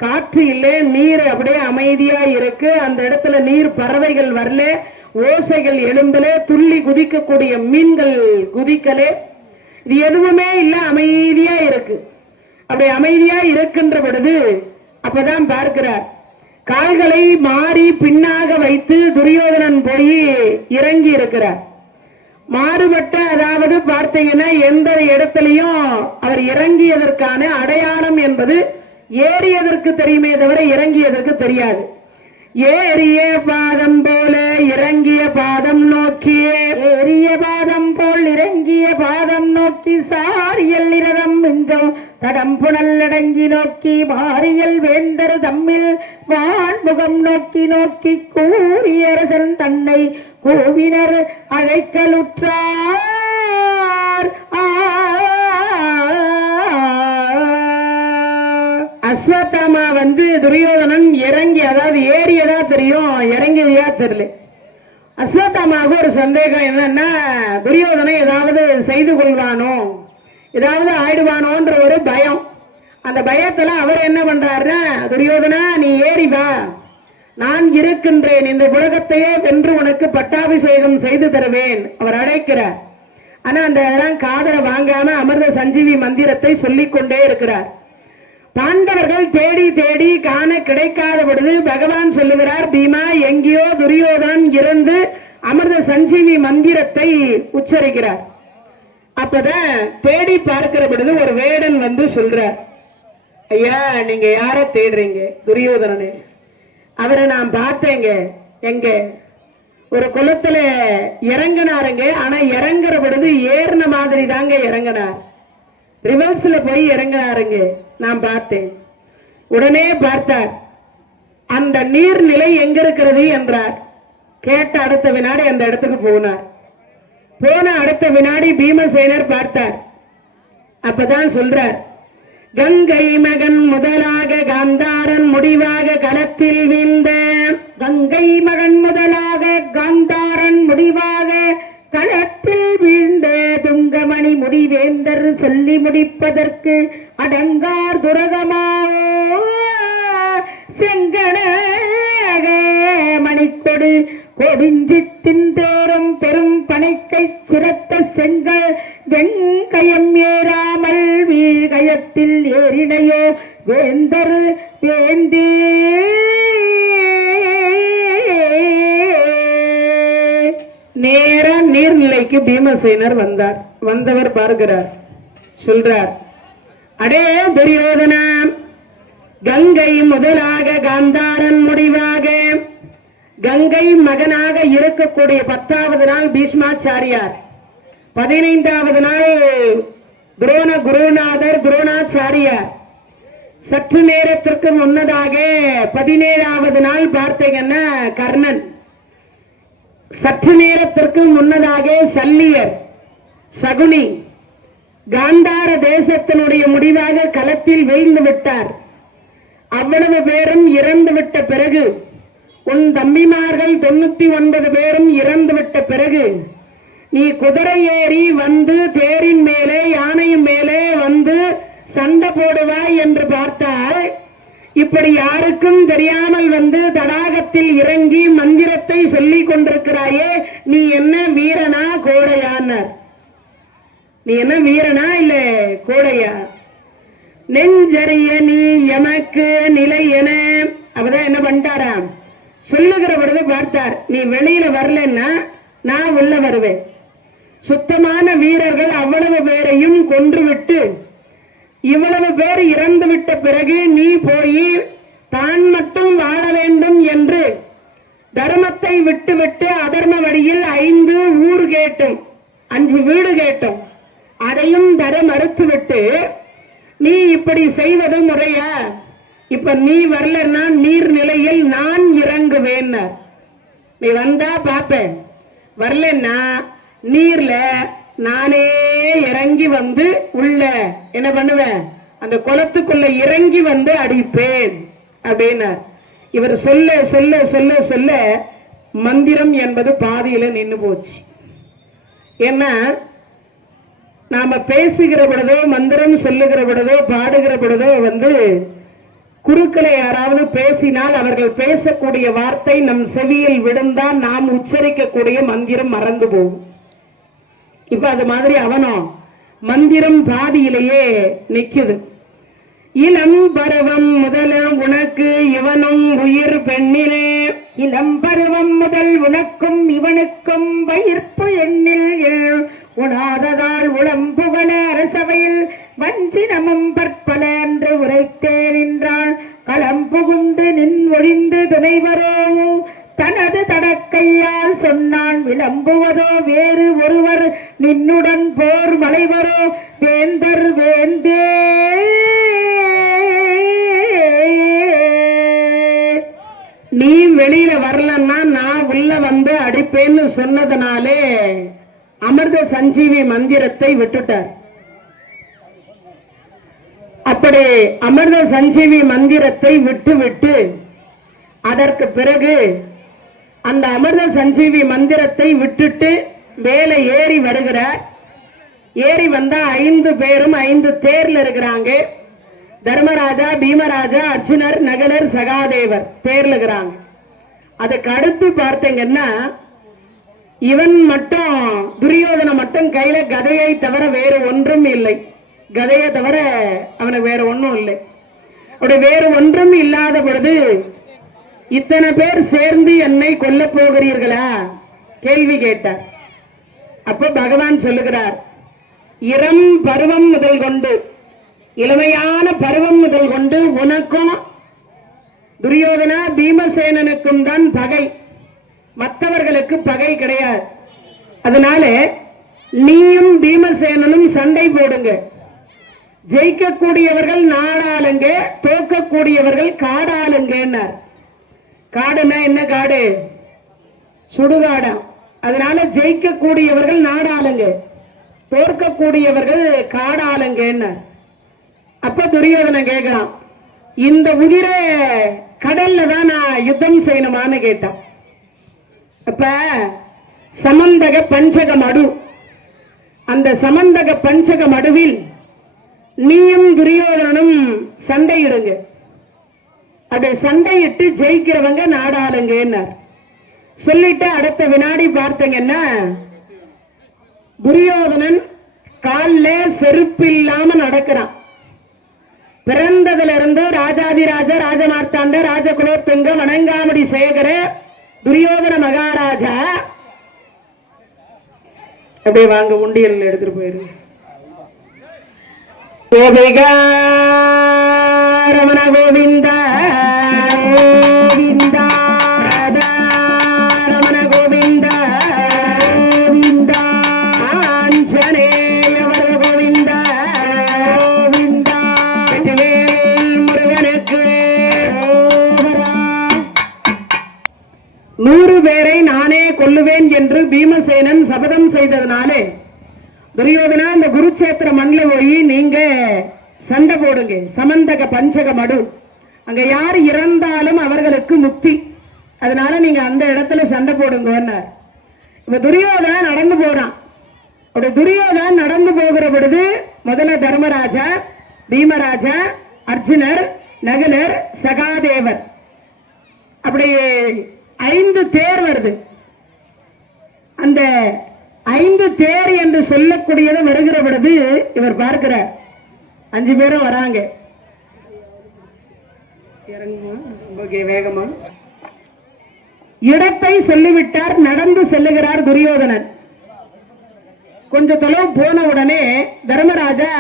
காற்று இல்லை, நீர் அப்படியே அமைதியா இருக்கு. அந்த இடத்துல நீர் பறவைகள் வரல, ஓசைகள் எழும்பல, துள்ளி குதிக்கக்கூடிய மீன்கள் குதிக்கலே, இது எதுவுமே இல்ல, அமைதியா இருக்கு. அப்படி அமைதியா இருக்கின்ற பொழுது அப்பதான் பார்க்கிறார், கால்களை மாறி பின்னாக வைத்து துரியோதனன் போய் இறங்கி இருக்கிறார். மாறுபட்ட, அதாவது பார்த்தீங்கன்னா எந்த இடத்திலையும் அவர் இறங்கியதற்கான அடையாளம் என்பது ஏறியதற்கு தெரியுமே தவிர இறங்கியதற்கு தெரியாது. ஏறிய பாதம் போல இறங்கிய பாதம் நோக்கி, ஏறிய பாதம் போல் இறங்கிய பாதம் நோக்கி, சாரியல் இரதம் மிஞ்சம் தடம் புனல் அடங்கி நோக்கி, மாரியல் வேந்தர் தம்மில் வான்முகம் நோக்கி நோக்கி, கூறியரசன் தன்னை கூவினர் அழைக்கலுற்றார். அஸ்வத்தாமா வந்து துரியோதனன் இறங்கி, அதாவது ஏறியதா தெரியும், இறங்கியதா தெரியல. அஸ்வத்தாமாவுக்கு ஒரு சந்தேகம் என்னன்னா, துரியோதனை ஏதாவது செய்து கொள்வானோ, ஏதாவது ஆயிடுவானோன்ற ஒரு பயம். அந்த பயத்துல அவர் என்ன பண்றாருன்னா, துரியோதனா நீ ஏறி வா, நான் இருக்கின்றேன், இந்த உலகத்தையே வென்று உனக்கு பட்டாபிஷேகம் செய்து தருவேன் அவர் அழைக்கிறார். ஆனா அந்த இதெல்லாம் காதல வாங்காம அமிர்த சஞ்சீவி மந்திரத்தை சொல்லிக் கொண்டே இருக்கிறார். பாண்டவர்கள் தேடி தேடி காண கிடைக்காத பொழுது பகவான் சொல்லுகிறார், பீமா எங்கேயோ துரியோதனன் இருந்து அமிர்த சஞ்சீவி மந்திரத்தை உச்சரிக்கிறார். அப்பதான் தேடி பார்க்கிற பொழுது ஒரு வேடன் வந்து சொல்றார், ஐயா நீங்க யார தேடுறீங்க? துரியோதனனே, அவரை நான் பார்த்தேங்க, எங்க ஒரு குளத்துல இறங்கினாருங்க. ஆனா இறங்குற பொழுது ஏறின மாதிரி தாங்க இறங்கினார், ரிவர்ஸ்ல போய் இறங்கினாருங்க, நான் பார்த்தேன். உடனே பார்த்தார், அந்த நீர்நிலை எங்க இருக்கிறது என்றார். கேட்ட அடுத்த வினாடி அந்த இடத்துக்கு போனார். போன அடுத்த வினாடி பீமசேனர் பார்த்தார். அப்பதான் சொல்றார், கங்கை மகன் முதலாக காந்தாரன் முடிவாக களத்தில் வீழ்ந்த கங்கை மகன் முதலாக காந்தாரன் முடிவாக களத்தில் வீழ்ந்த துங்கமணி முடிவேந்தர் சொல்லி முடிப்பதற்கு அடங்கார் துரகமாவோ செங்கனக மணிக்கொடு கொடிஞ்சித்தின் தேரும் பெரும் பனைக்கை சிரத்த செங்கல் வெங்கயம் ஏறாமல் வீழ்கயத்தில் ஏறினையோ வேந்தர் வேந்தே. நேரா நீர்நிலைக்கு பீமசேனர் வந்தார். வந்தவர் பார்க்கிறார், சொல்றார், அடே துரியோதனா, கங்கை முதலாக காந்தாரன் முடிவாக கங்கை மகனாக இருக்கக்கூடிய 10வது நாள் பீஷ்மாச்சாரியார், 15வது நாள் துரோண குருநாதர் துரோணாச்சாரியார், சற்று நேரத்திற்கு முன்னதாக 17வது நாள் பார்த்தீங்கன்னா கர்ணன், சற்று நேரத்திற்கு முன்னதாக சல்லியர், சகுனி, காந்தார தேசத்தினுடைய முடிவாக களத்தில் வீழ்ந்து விட்டார். அவ்வளவு பேரும் இறந்து விட்ட பிறகு, உன் தம்பிமார்கள் 99 பேரும் இறந்து விட்ட பிறகு, நீ குதிரை ஏறி வந்து தேரின் மேலே யானையின் மேலே வந்து சண்டை போடுவாய் என்று பார்த்தால், இப்படி யாருக்கும் தெரியாமல் வந்து தடாகத்தில் இறங்கி மந்திரத்தை சொல்லிக் கொண்டிருக்கிறாயே, நீ என்ன வீரனா கோடையானார். நீ என்ன வீரனா இல்ல கோடையா? நெஞ்சறிய நீ எமக்கு நிலை என அப்பதான் என்ன பண்ணிட்டாராம், சொல்லுகிற பொழுது பார்த்தார், நீ வெளியில வரலன்னா நான் உள்ள வருவேன். சுத்தமான வீரர்கள் அவ்வளவு பேரையும் கொன்றுவிட்டு இவ்வளவு பேர் இறந்து விட்ட பிறகு நீ போய் தான் மட்டும் வாழ வேண்டும் என்று தர்மத்தை விட்டுவிட்டு அதர்ம வழியில் 5 ஊர் கேட்டும் 5 வீடு கேட்டும் அதையும் தர மறுத்துவிட்டு நீ இப்படி செய்வது முறையா? இப்ப நீ வரலன்னா நீர்நிலையில் நான் இறங்குவேன். நீ வந்தா பாப்பேன், வரலன்னா நீர்ல நானே இறங்கி வந்து உள்ள என்ன பண்ணுவேன், அந்த குளத்துக்குள்ள இறங்கி வந்து அடிப்பேன் அப்படின்னார். இவர் சொல்ல சொல்ல சொல்ல சொல்ல மந்திரம் என்பது பாதியில நின்று போச்சு. ஏன்னா நாம பேசுகிற பொழுதோ மந்திரம் சொல்லுகிற பொழுதோ பாடுகிற பொழுதோ வந்து குருக்களை யாராவது பேசினால் அவர்கள் பேசக்கூடிய வார்த்தை நம் செவியில் விழுந்தால் நாம் உச்சரிக்கக்கூடிய மந்திரம் மறந்து போகும். இப்ப அது மாதிரி அவனும் மந்திரம் பாதியிலேயே நிக்குது. இளம் பருவம் முதல உனக்கு இவனும் உயிர் பெண்ணிலே, இளம் பருவம் முதல் உனக்கும் இவனுக்கும் வயிர்ப்பு எண்ணில் உணாததால் உளம்புகழ அரசவையில் வஞ்சினமும் பற்பல என்று உரைத்தேன் என்றாள். களம் புகுந்து நின் ஒழிந்து துணைவரோ தனது தடக்கையால் சொன்னான், விளம்புவதோ வேறு ஒருவர் நின்னுடன் போர் மலைவரோ வேந்தர் வேந்தே. நீ வெளியில வரலன்னா நான் உள்ள வந்து அடிப்பேன்னு சொன்னதுனாலே அமிர்த சஞ்சீவி மந்திரத்தை விட்டுட்டார். அப்படி அமிர்த சஞ்சீவி மந்திரத்தை விட்டு அதற்கு பிறகு அந்த அமிர்த சஞ்சீவி மந்திரத்தை விட்டுட்டு மேலே ஏறி வருகிறார். ஏறி வந்தா 5 பேரும் 5 தேர்ல இருக்கிறாங்க. தர்மராஜா, பீமராஜா, அர்ஜுனர், நகலர், சகாதேவர் தேர்ல இருக்கிறாங்க. அதுக்கு அடுத்து பார்த்தீங்கன்னா இவன் மட்டும் துரியோதன மட்டும் கையில கதையை தவிர வேறு ஒன்றும் இல்லை. கதையை தவிர அவனுக்கு வேற ஒன்றும் இல்லை. அப்படி வேறு ஒன்றும் இல்லாத பொழுது இத்தனை பேர் சேர்ந்து என்னை கொல்ல போகிறீர்களா கேள்வி கேட்டார். அப்ப பகவான் சொல்லுகிறார், இளம் பருவம் முதல் கொண்டு இளமையான பருவம் முதல் கொண்டு உனக்கும் துரியோதனா பீமசேனனுக்கும் தான் பகை, மற்றவர்களுக்கு பகை கிடையாது. அதனால நீயும் பீமசேனனும் சண்டை போடுங்க. ஜெயிக்கக்கூடியவர்கள் நாடாளுங்க, தோக்கக்கூடியவர்கள் காடாளுங்கன்னார். காடுனா என்ன காடு? சுடுகாடா. அதனால ஜெயிக்கக்கூடியவர்கள் நாடாளுங்க, தோற்கக்கூடியவர்கள் காடாளுங்கன்னார். அப்ப துரியோதனன் கேட்கலாம், இந்த உதிரை கடல்ல தான் நான் யுத்தம் செய்யணுமான்னு கேட்டான். அப்ப சமந்தக பஞ்சக மடு, அந்த சமந்தக பஞ்சக மடுவில் நீயும் துரியோதனனும் சண்டையிடுங்க, அப்படி சண்டையிட்டு ஜெயிக்கிறவங்க நாடாளுங்க சொல்லிட்டு அடுத்த வினாடி பார்த்தீங்கன்னா துரியோதனன் காலில் செருப்பு இல்லாம நடக்கிறான். பிறந்ததுல இருந்து ராஜாதிராஜ ராஜமார்த்தாண்ட ராஜகுலோத்துங்க வணங்காமடி சேகர துரியோதன மகாராஜா. அப்படியே வாங்க, உண்டியல் எடுத்துட்டு போயிரு. கோபிகா ரமண கோவிந்தா கோவிந்தா ரமண கோவிந்தா கோவிந்தா ஆஞ்சநேய வரத கோவிந்தா கோவிந்தா வெற்றிவேல் முருகனுக்கு 100 பேரை நானே கொல்லுவேன் என்று பீமசேனன் சபதம் செய்ததனாலே துரியோதனா இந்த குருச்சேத்திர மண்ணில் போய் நீங்க சண்டை போடுங்க, சமந்தக பஞ்சக மடு, அங்க யார் இறந்தாலும் அவர்களுக்கு முக்தி, அதனால நீங்க அந்த இடத்துல சண்டை போடுங்க. இப்ப துரியோதனன் நடந்து போறான். அப்படி துரியோதனன் நடந்து போகிற பொழுது முதல்ல தர்மராஜா, பீமராஜா, அர்ஜுனர், நகுலர், சகாதேவர், அப்படி 5 தேர் வருது. அந்த 5 தேர் என்று சொல்லக்கூடியது வருகிற பொழுது இவர் பார்க்கிறார் 5 பேரும் வராங்க. வேகமா இடத்தை சொல்லிவிட்டார், நடந்து செல்லுகிறார் துரியோதனன். கொஞ்ச தொலைவு போன உடனே தர்மராஜா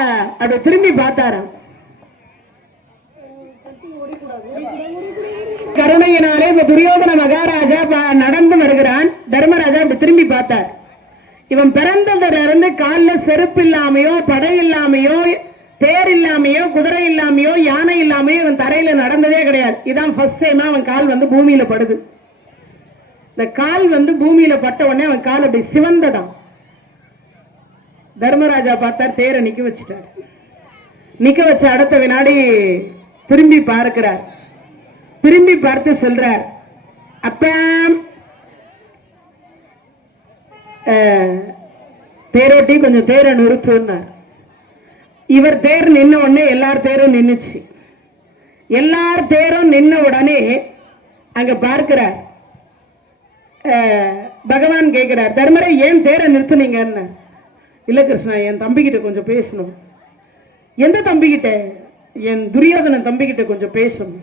அப்படி திரும்பி பார்த்தாராம். கருணையினாலே துரியோதன மகாராஜா நடந்து வருகிறான். தர்மராஜா அப்படி திரும்பி பார்த்தார். இவன் பிறந்ததுல இருந்து காலில் செருப்பு இல்லாமையோ, படை இல்லாமையோ, தேர் இல்லாமையோ, குதிரை இல்லாமையோ, யானை இல்லாமையோ இவன் தரையில நடந்ததே கிடையாது. இதான் ஃபர்ஸ்ட் டைமா அவன் கால் பூமியில படுது. இந்த கால் பூமியில பட்ட உடனே அவன் கால் அப்படி சிவந்ததான். தர்மராஜா பார்த்தார், தேரை நிக்க வச்சுட்டார். நிக்க வச்ச அடுத்த வினாடி திரும்பி பார்க்கிறார். திரும்பி பார்த்து சொல்றார், அப்ப தேரோட்டி கொஞ்சம் தேரை நிறுத்துனார். இவர் தேர் நின்ன உடனே எல்லார் தேரும் நின்னுச்சு. எல்லார் தேரும் நின்ன உடனே அங்க பார்க்கிறார், பகவான் கேட்கிறார், தர்மரை ஏன் தேரை நிறுத்துனீங்கன்னு. இல்ல கிருஷ்ணா, என் தம்பிக்கிட்ட கொஞ்சம் பேசணும். எந்த தம்பிக்கிட்ட? என் துரியோதனன் தம்பிக்கிட்ட கொஞ்சம் பேசணும்.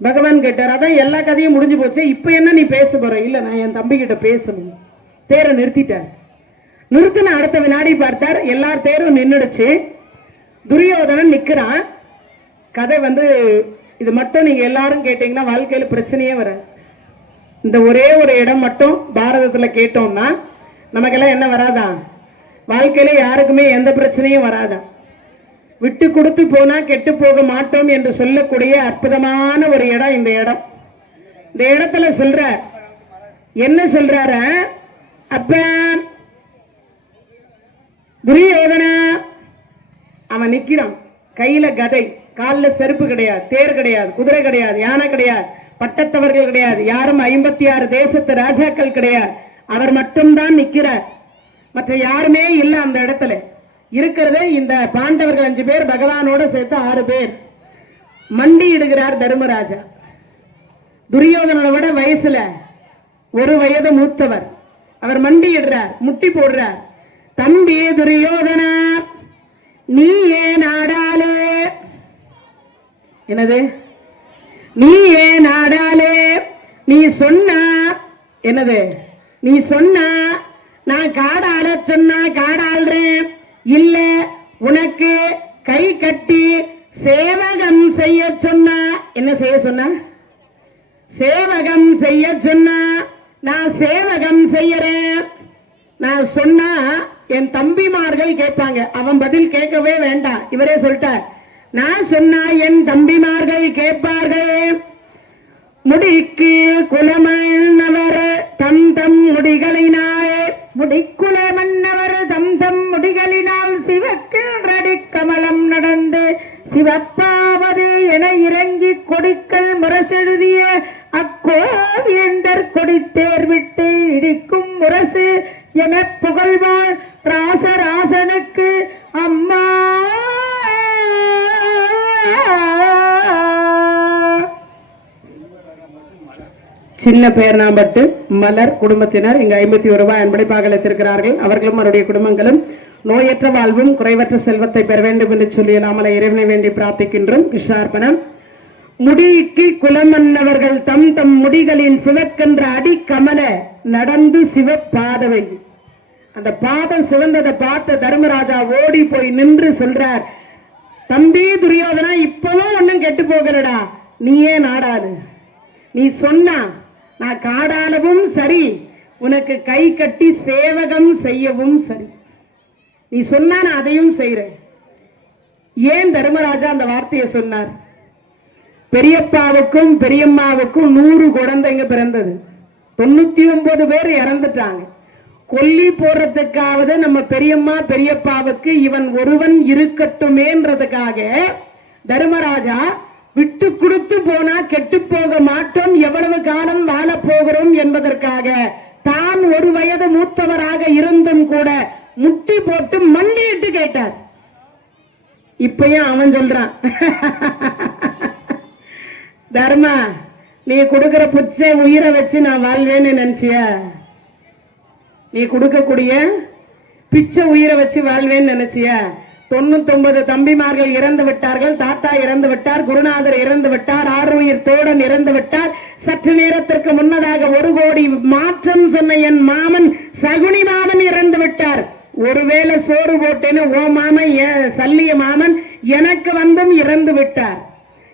பகவான் கேட்டார், அதான் எல்லா கதையும் முடிஞ்சு போச்சு, இப்ப என்ன நீ பேச போற? இல்ல, நான் என் தம்பிக்கிட்ட பேசணும். தேரை நிறுத்திட்டார். நிறுத்தின அடுத்த வினாடி பார்த்தார், எல்லார் தேரும் நின்றுடுச்சு. துரியோதனன் நிக்கிறான். கதை இது மட்டும் நீங்க எல்லாரும் கேட்டீங்கன்னா வாழ்க்கையில பிரச்சனையே வர. இந்த ஒரே ஒரு இடம் மட்டும் பாரதத்துல கேட்டோம்னா நமக்கெல்லாம் என்ன வராதா? வாழ்க்கையில யாருக்குமே எந்த பிரச்சனையும் வராதா? விட்டு கொடுத்து போனா கெட்டு போக மாட்டோம் என்று சொல்லக்கூடிய அற்புதமான ஒரு இடம் இந்த இடம். இந்த இடத்துல சொல்ற என்ன சொல்றார, அப்ப துரியோதன அவன் நிக்கிறான். கையில கதை, காலில் செருப்பு கிடையாது, தேர் கிடையாது, குதிரை கிடையாது, யானை கிடையாது, பட்டத்தவர்கள் கிடையாது, யாரும் 56 தேசத்து ராஜாக்கள் கிடையாது. அவர் மட்டும்தான் நிக்கிறார். மற்ற யாருமே இல்லை அந்த இடத்துல. இருக்கிறதே இந்த பாண்டவர்கள் 5 பேர், பகவானோட சேர்த்து 6 பேர். மண்டி இடுகிறார் தர்மராஜா. துரியோதனனை விட வயசுல 1 வயது மூத்தவர். அவர் மண்டி இடுறார், முட்டி போடுறார். தம்பி துரியோதன, நீ ஏன் ஆடாலே? என்னது? நீ ஏன் ஆடாலே? நீ சொன்ன என்னது? நீ சொன்ன நான் காடாள சொன்னா காடாள்றேன். இல்ல, உனக்கு கை கட்டி சேவகம் செய்ய சொன்ன. என்ன செய்ய சொன்ன? சேவகம் செய்ய சொன்ன. நான் சேவகம் செய்யறேன். நான் சொன்னா என் தம்பிமார்கள் கேட்பாங்க. அவன் பதில் கேட்கவே வேண்டாம், இவரே சொல்லிட்டார். நான் சொன்னா என் தம்பிமார்கள் கேட்பார்கள். முடிக்கு குலமன்னவர் தம் தம் முடிகளினாய், முடிக்குல மன்னவர் தம் தம் முடிகளினால் சிவக்கில் ரடி கமலம் நடந்து பிரிக்கும் முரசு என புகழ்வாள் ராசராசனுக்கு அம்மா. சின்ன பேர்ணாம்பட்டு மலர் குடும்பத்தினர் இங்கு 51 ரூபாய் அன்பளிப்பாக அளித்திருக்கிறார்கள். அவர்களும் அவருடைய குடும்பங்களும் நோயற்ற வாழ்வும் குறைவற்ற செல்வத்தை பெற வேண்டும் என்று சொல்லி நாமளை இறைவனை வேண்டி பிரார்த்திக்கின்றோம். கிருஷ்ணார்ப்பணம். முடிக்கு குலமன்னவர்கள் தம் தம் முடிகளின் சிவக்கென்ற அடி கமல நடந்து சிவப்பாதவை. அந்த பாதம் சிவந்ததை பார்த்த தர்மராஜா ஓடி போய் நின்று சொல்றார், தம்பி துரியோதனா, இப்பவும் ஒன்னும் கெட்டு போகிறடா, நீயே நாடாது. நீ சொன்னா நான் காடாலவும் சரி, உனக்கு கை கட்டி சேவகம் செய்யவும் சரி. நீ சொன்னா நான் அதையும் செய்யறேன். ஏன் தர்மராஜா அந்த வார்த்தையை சொன்னார்? பெரியப்பாவுக்கும் பெரியம்மாவுக்கும் 100 குழந்தைங்க பிறந்தது, 99 பேர் இறந்துட்டாங்க. கொல்லி போடுறதுக்காவது நம்ம பெரியம்மா பெரியப்பாவுக்கு இவன் ஒருவன் இருக்கட்டுமேன்றதுக்காக தர்மராஜா விட்டு கொடுத்து போனா கெட்டு போக மாட்டோம், எவ்வளவு காலம் வாழ போகிறோம் என்பதற்காக தான் 1 வயது மூத்தவராக இருந்தும் கூட முட்டி போட்டு மண்டிட்டு கேட்டார். இப்பயும் அவன் சொல்றான், தர்மா, நீ கொடுக்கிற புச்சை உயிரை வச்சு நான் வாழ்வேன்னு நினைச்சிய? நீ கொடுக்கக்கூடிய பிச்சை உயிரை வச்சு வாழ்வேன்னு நினைச்சிய? 99 தம்பிமார்கள் இறந்து விட்டார்கள், தாத்தா இறந்து விட்டார், குருநாதர் இறந்து விட்டார், ஆறுயிர் தோழன் இறந்து விட்டார். சற்று நேரத்திற்கு முன்னதாக 1 கோடி மாற்றம் சொன்ன என் மாமன் சகுனி மாமன் இறந்து விட்டார். ஒருவேளை சோறு போட்டேன்னு ஓ மாமன் சல்லிய மாமன் எனக்கு வந்தும் இறந்து விட்டார்.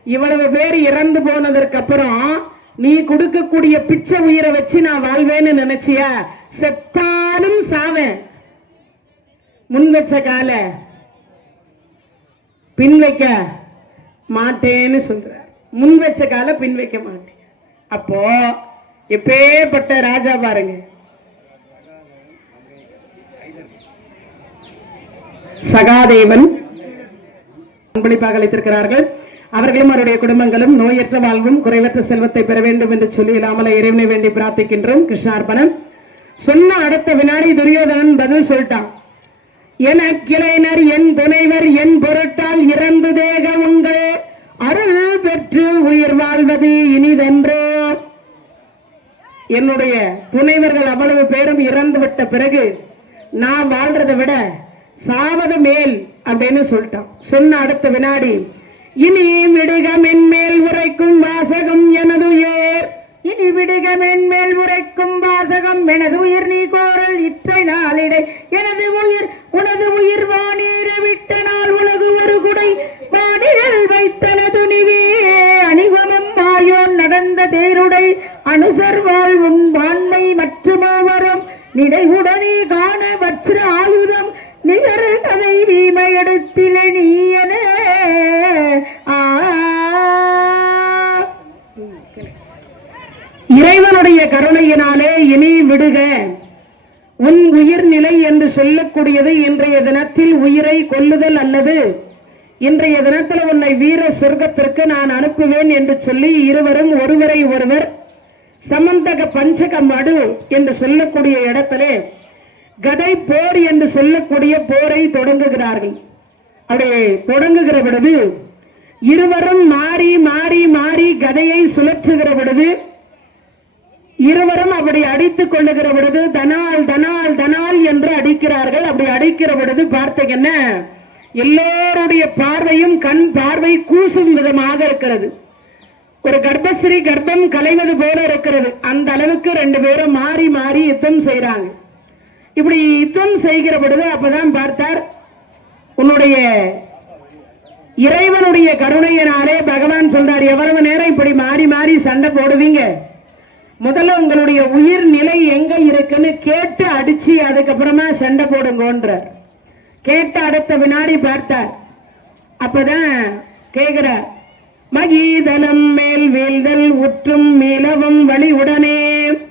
இவ்வளவு பேர் இறந்து போனதற்கு அப்புறம் நீ கொடுக்கக்கூடிய பிச்சை உயிரை வச்சு நான் வாழ்வேன்னு நினைச்சியா? செத்தாலும் சாவேன். முன் வச்ச கால பின் வைக்க மாட்டேன்னு சொல்ற. முன் வச்ச கால பின் வைக்க மாட்டேன். அப்போ எப்பேற்பட்ட ராஜா பாருங்க. சகாதேவன் அன்பளிப்பாக அளித்திருக்கிறார்கள். அவர்களும் அவருடைய குடும்பங்களும் நோயற்ற வாழ்வும் குறைவற்ற செல்வத்தை பெற வேண்டும் என்று சொல்லி இல்லாமல இறைவனை வேண்டி பிரார்த்திக்கின்றோம். கிருஷ்ணார்ப்பணம். சொன்ன அடுத்த வினாடி துரியோதனன் பதில் சொல்லிட்டான். என கிளைஞர் என் துணைவர் என் பொருட்டால் இறந்து தேக உங்கள் அருள் பெற்று உயிர் வாழ்வது இனிதென்றோ. என்னுடைய துணைவர்கள் அவ்வளவு பேரும் இறந்து விட்ட பிறகு நான் வாழ்றதை விட சாவது மேல் அப்படின்னு சொல்லிட்டான். சொன்ன அடுத்த வினாடி, இனி விடுக மென்மேல் உரைக்கும் வாசகம் எனது உயிர். இனி விடுக மென்மேல் உரைக்கும் வாசகம் எனது உயிர். நீ கோரல் இற்றை நாளிடை எனது உயிர் உனது உயிர் வானீர விட்ட நாள் உலகு ஒரு குடை வானிழல் வைத்தன துணிவே. அணிவமும் மாயோன் நடந்த தேருடை அனுசர் வாழ்வும் வான்மை மற்றுமோவரும் நினைவுடனே காண வற்ற ஆயுதம் நிகர் கதை வீமை எடுத்தில நீயன. இறைவனுடைய கருணையினாலே இனி விடுக உன் உயிர்நிலை என்று சொல்லக்கூடியது இன்றைய தினத்தில் உயிரை கொல்லுதல் அல்லது இன்றைய தினத்தில் உன்னை வீர சொர்க்கத்திற்கு நான் அனுப்புவேன் என்று சொல்லி இருவரும் ஒருவரை ஒருவர் சமந்தக பஞ்சக மடு என்று சொல்லக்கூடிய இடத்திலே கதை போர் என்று சொல்லக்கூடிய போரை தொடங்குகிறார்கள். அப்படியே தொடங்குகிற பொழுது இருவரும் மாறி மாறி மாறி கதையை சுழற்றுகிற பொழுது இருவரும் அப்படி அடித்துக் கொள்ளுகிற பொழுது தனால் தனால் தனால் என்று அடிக்கிறார்கள். அப்படி அடிக்கிற பொழுது பார்த்தீங்கன்னா எல்லோருடைய பார்வையும் கண் பார்வை கூசும் விதமாக இருக்கிறது. ஒரு கர்ப்பஸ்ரீ கர்ப்பம் கலைவது போல இருக்கிறது. அந்த அளவுக்கு 2 பேரும் மாறி மாறி யுத்தம் செய்யறாங்க. இப்படி யுத்தம் செய்கிற பொழுது அப்பதான் பார்த்தார், உன்னுடைய இறைவனுடைய கருணையினாலே பகவான் சொல்றார், எவ்வளவு நேரம் இப்படி மாறி மாறி சண்டை போடுவீங்க, முதல்ல உங்களுடைய உயிர் நிலை எங்க இருக்குன்னு கேட்டு அடிச்சு அதுக்கப்புறமா சண்டை போடுங்கன்றார். கேட்ட அடுத்த வினாடி பார்த்தார். அப்பதான் கேக்குறார், மகிதலம் மேல் வீழ்தல் உற்றும் மீளவும் வழி உடனே.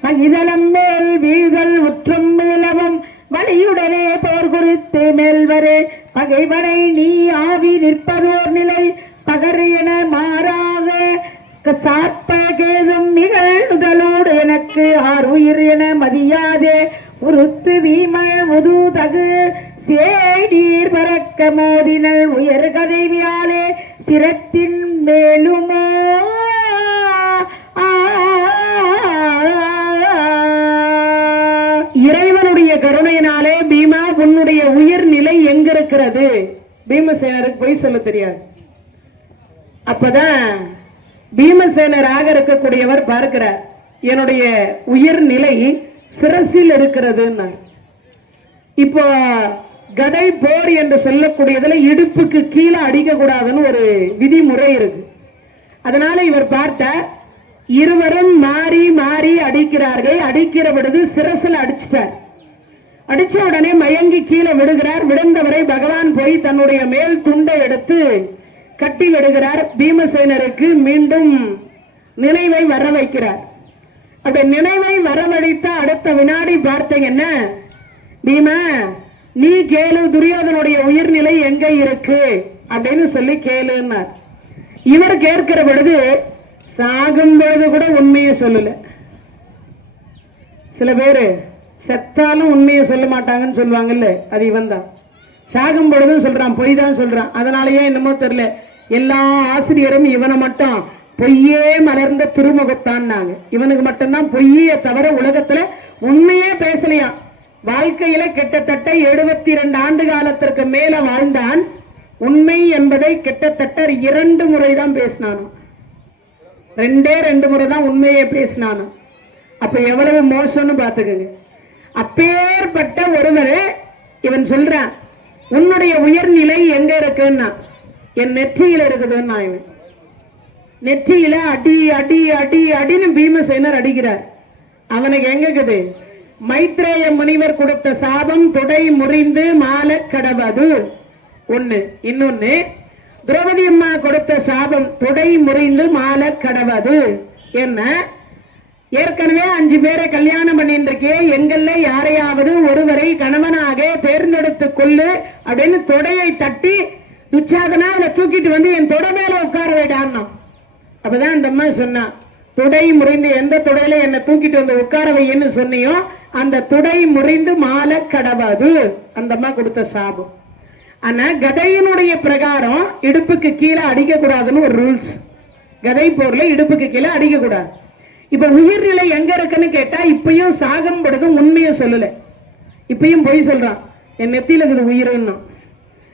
மகிதலம் மேல் வீழ்தல் உற்றும் மீளவும் வழியுடனே போர் குறித்து மேல்வரே. பகைவனை நீ ஆவி நிற்பதோர் நிலை பகர் என மாறாக சாற்ப கேதும் நிகழ்தலோடு எனக்கு 6 உயிர் என மதியாது மனதே உருத்து வீமல் முதுதகு சேடீர் பறக்க மோதினல் உயர் கதைவியாலே சிரத்தின் மேலுமோ இறைவனுடைய கருணையினாலே பீமா உன்னுடைய உயிர் நிலை எங்க இருக்கிறது? பீமசேனருக்கு போய் சொல்ல தெரியாது. அப்பதான் பீமசேனராக இருக்கக்கூடியவர் பார்க்கிறார், என்னுடைய உயிர் நிலை சிரசில் இருக்கிறது. இப்போ கதை போர் என்று சொல்லக்கூடியதுல இடுப்புக்கு கீழே அடிக்க கூடாதுன்னு ஒரு விதிமுறை இருக்கு. அதனால இவர் பார்த்த இருவரும் மாறி மாறி அடிக்கிறார்கள். அடிக்கிற பொழுது சிரசில் அடிச்சிட்டார். அடிச்ச உடனே மயங்கி கீழே விடுகிறார். விழுந்தவரை பகவான் போய் தன்னுடைய மேல் துண்டை எடுத்து கட்டி விடுகிறார். பீமசேனருக்கு மீண்டும் நினைவை வர வைக்கிறார். அப்படி நினைவை வரவழைத்த அடுத்த வினாடி பார்த்தீங்கன்னா, பீமா நீ கேளு, துரியோதனுடைய உயிர்நிலை எங்க இருக்கு அப்படின்னு சொல்லி கேளுன்னார். இவர் கேட்கிற பொழுது சாகும் பொழுது கூட உண்மையை சொல்லல. சில பேரு செத்தாலும் உண்மையை சொல்ல மாட்டாங்கன்னு சொல்லுவாங்கல்ல, அது இவன் தான். சாகும் பொழுதும் சொல்றான், பொய் தான் சொல்றான். அதனாலயே என்னமோ தெரியல, எல்லா ஆசிரியரும் இவனை மட்டும் பொய்யே மலர்ந்த திருமுகத்தான். இவனுக்கு மட்டும்தான் பொய்யே தவிர உலகத்துல உண்மையே பேசலையாம். வாழ்க்கையில கிட்டத்தட்ட 72 ஆண்டு காலத்திற்கு மேல வாழ்ந்தான். உண்மை என்பதை கிட்டத்தட்ட 2 முறை தான் பேசினானோ, 2 முறை தான் உண்மையை பேசினானோ. அப்ப எவ்வளவு மோசம்னு பாத்துக்கங்க. அப்பேற்பட்ட ஒருவர் இவன் சொல்றான், உன்னுடைய உயர்நிலை எங்க இருக்குன்னா, என் நெற்றியில இருக்குதுன்னா. இவன் நெற்றியில அடி அடி அடி அடின்னு பீமசேனர் அடிக்கிறார். அவனுக்கு எங்க இருக்குது? மைத்ரேய முனிவர் கொடுத்த சாபம் தொடை முறிந்து மால கடவது ஒண்ணு. இன்னொன்னு திரௌபதி அம்மா கொடுத்த சாபம் தொடை முறிந்து மால கடவது. என்ன, ஏற்கனவே 5 பேரை கல்யாணம் பண்ணிட்டு இருக்கே, எங்கள்ல யாரையாவது ஒருவரை கணவனாக தேர்ந்தெடுத்து கொள்ளு அப்படின்னு தொடையை தட்டி துச்சாதனா அவளை தூக்கிட்டு வந்து என் தொடை மேல உட்கார வேண்டான்னா. அப்பதான் அந்த அம்மா சொன்னா, தொடை முறிந்து, எந்த தொடையில என்னை தூக்கிட்டு வந்து உட்கார வைன்னு சொன்னியோ அந்த தொடை முறிந்து மால கடவாது. அந்த அம்மா கொடுத்த சாபம். ஆனா கதையினுடைய பிரகாரம் இடுப்புக்கு கீழே அடிக்க கூடாதுன்னு ஒரு ரூல்ஸ். கதை போர்ல இடுப்புக்கு கீழே அடிக்க கூடாது. இப்ப உயிர்நிலை எங்க இருக்குன்னு கேட்டா, இப்பயும் சாகும் பொழுதும் உண்மையை சொல்லல, இப்பயும் பொய் சொல்றான். என் நெத்தியில இருக்குது உயிர்னா.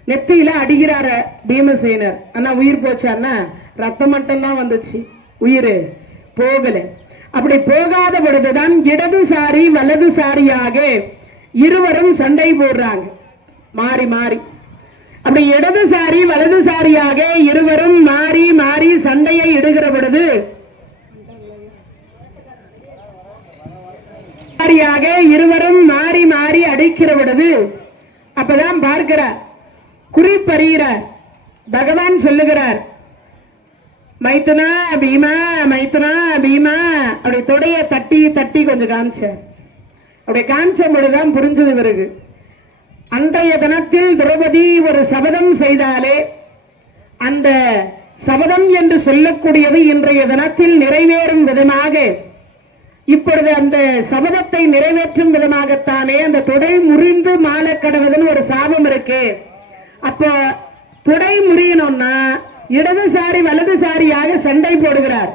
நெத்தியில அடிக்கிறார பீமசேனர். ஆனா உயிர் போச்சான்னா ரத்தம் மட்டும்தான் வந்துச்சு, உயிர் போகல. அப்படி போகாத பொழுதுதான் இடதுசாரி வலதுசாரியாக இருவரும் சண்டை போடுறாங்க மாறி மாறி. அப்படி இடதுசாரி வலதுசாரியாக இருவரும் மாறி மாறி சண்டையை இடுகிற பொழுது இருவரும் மாறி மாறி அடிக்கிற பொழுது அப்பதான் பார்க்கிறார், குறிப்பறிகிறார். பகவான் சொல்லுகிறார், மைத்துனா பீமா, மைத்துனா பீமா. அப்படி தொடைய தட்டி தட்டி கொஞ்சம் காமிச்சார். அப்படி காமிச்ச பொழுதுதான் புரிஞ்சது இவருக்கு. அன்றைய தினத்தில் திரௌபதி ஒரு சபதம் செய்தாலே அந்த சபதம் என்று சொல்லக்கூடியது இன்றைய தினத்தில் நிறைவேறும் விதமாக, இப்பொழுது அந்த சபதத்தை நிறைவேற்றும் விதமாகத்தானே அந்த தொடை முறிந்து மாலை கடவுதுன்னு ஒரு சாபம் இருக்கு. அப்போ தொடை முறியணும்னா இடதுசாரி வலதுசாரியாக சண்டை போடுகிறார்.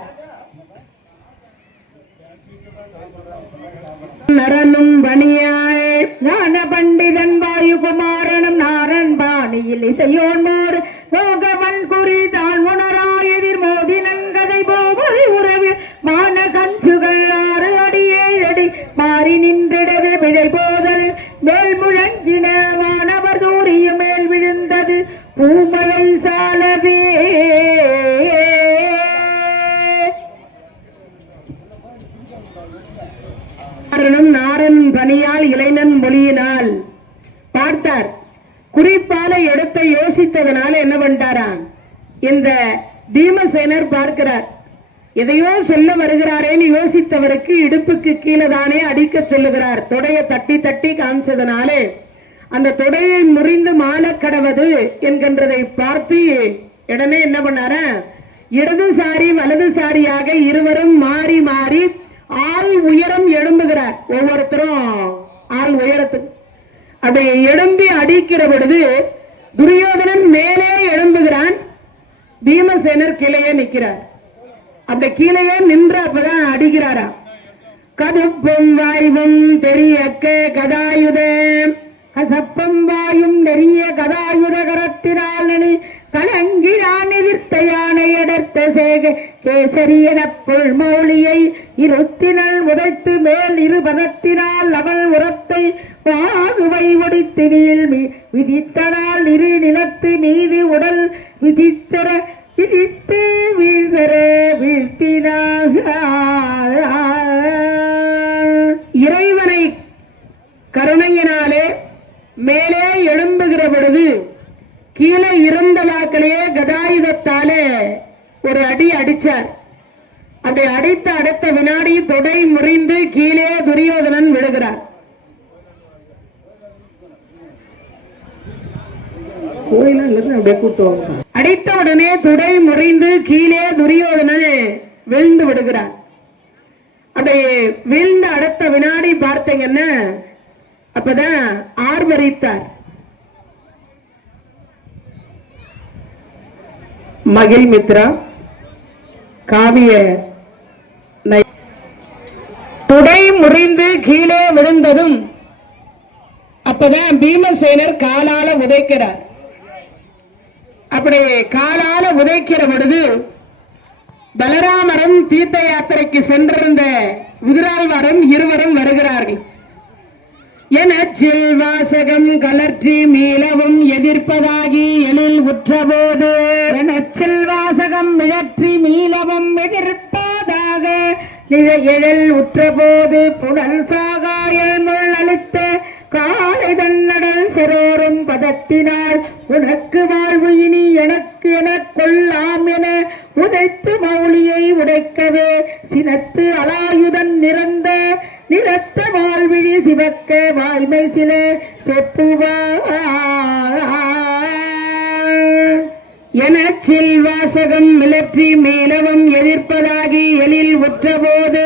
நரனும் பணியாய் ஞான பண்டிதன் வாயுகுமாரனும் நாரன் பாணியில் இசையோன்மோர் போகவன் குறி தான் உணரா எதிர் மோதி நன்கதை போவதை உறவில் மான கஞ்சுகள் 6 அடி 7 அடி மாறி நின்றிடவே பிழை போதல் மேல் முழங்கின வானவர் தூரியும் மேல் விழுந்தது பூமலை சாலவே. நாரன் பணியால் இளைஞன் மொழியினால் பார்த்தார். குறிப்பால எடுத்த யோசித்ததனால என்ன பண்ணிட்டாராம், இந்த பீமசேனர் பார்க்கிறார், எதையோ சொல்ல வருகிறாரேன்னு யோசித்தவருக்கு இடுப்புக்கு கீழே தானே அடிக்க சொல்லுகிறார். தொடைய தட்டி தட்டி காமிச்சதனாலே அந்த தொடையை முறிந்து மாலை கடவது என்கின்றதை பார்த்து உடனே என்ன பண்ணார, இடதுசாரி வலதுசாரியாக இருவரும் மாறி மாறி ஆள் உயரம் எழும்புகிறார். ஒவ்வொருத்தரும் ஆள் உயரத்துக்கு அப்படி எழும்பி அடிக்கிற பொழுது துரியோதனன் மேலே எழும்புகிறான், பீமசேனர் கீழே நிற்கிறார். அப்படி கீழே நின்று அப்பதான் அடிக்கிறாரா. கதுப்பும் வாய்வும் தெரியக்க கதாயுத கசப்பம் வாயும் நெறிய கதாயுத கரத்தினால் நனி கலங்கினான் எதிர்த்த யானை அடர்த்த சேக கேசரி எனப்புள் மௌலியை இருத்தினள் உதைத்து மேல் இருபதத்தினால் அவள் உரத்தை வாகுவை ஒடித்து நீள் விதித்தனால் இரு நிலத்து மீது உடல் விதித்து வீழ்தர வீழ்த்தினாக. இறைவனை கருணையினாலே மேலே எழும்புகிற பொழுது கீழே இருந்த வாக்கிலேயே கதாயுதத்தாலே ஒரு அடி அடிச்சார். அப்படி அடித்த அடுத்த வினாடி தொடை முறிந்து கீழே துரியோதனன் விழுகிறார். அடித்த உடனே துடை முறிந்து கீழே துரியோதனன் விழுந்து விடுகிறார். அப்படி வீழ்ந்த அடுத்த வினாடி பார்த்தீங்கன்னா அப்பதான் ஆர்வரித்தார். மகிழ்மித்ரா காவிய துடை முறிந்து கீழே விழுந்ததும் அப்பதான் பீமசேனர் காலால உதைக்கிறார். அப்படி காலால உதைக்கிற பொழுது பலராமரும் தீர்த்த யாத்திரைக்கு சென்றிருந்த விதுரால்வாரும் இருவரும் வருகிறார்கள். எனச்சில் வாசகம் கலற்றி மீளவும் எதிர்ப்பதாகி எழில் உற்றபோது எனச்சில் வாசகம் மிழற்றி மீளவும் எதிர்ப்பதாக எழில் உற்றபோது புனல் சாகாயல் முள் அளித்த காலை தன்னடல் சிரோரும் பதத்தினால் உனக்கு வாழ்வு இனி எனக்கு என கொள்ளாம் என உதைத்து மௌலியை உடைக்கவே சினத்து அலாயுதன் நிறந்த நிறத்த வாழ்விழி சிவக்க வாய்மை சில செப்புவார் எனச்சில் வாசகம் மிளற்றி மீளவும் எதிர்ப்பதாகி எழில் உற்றபோது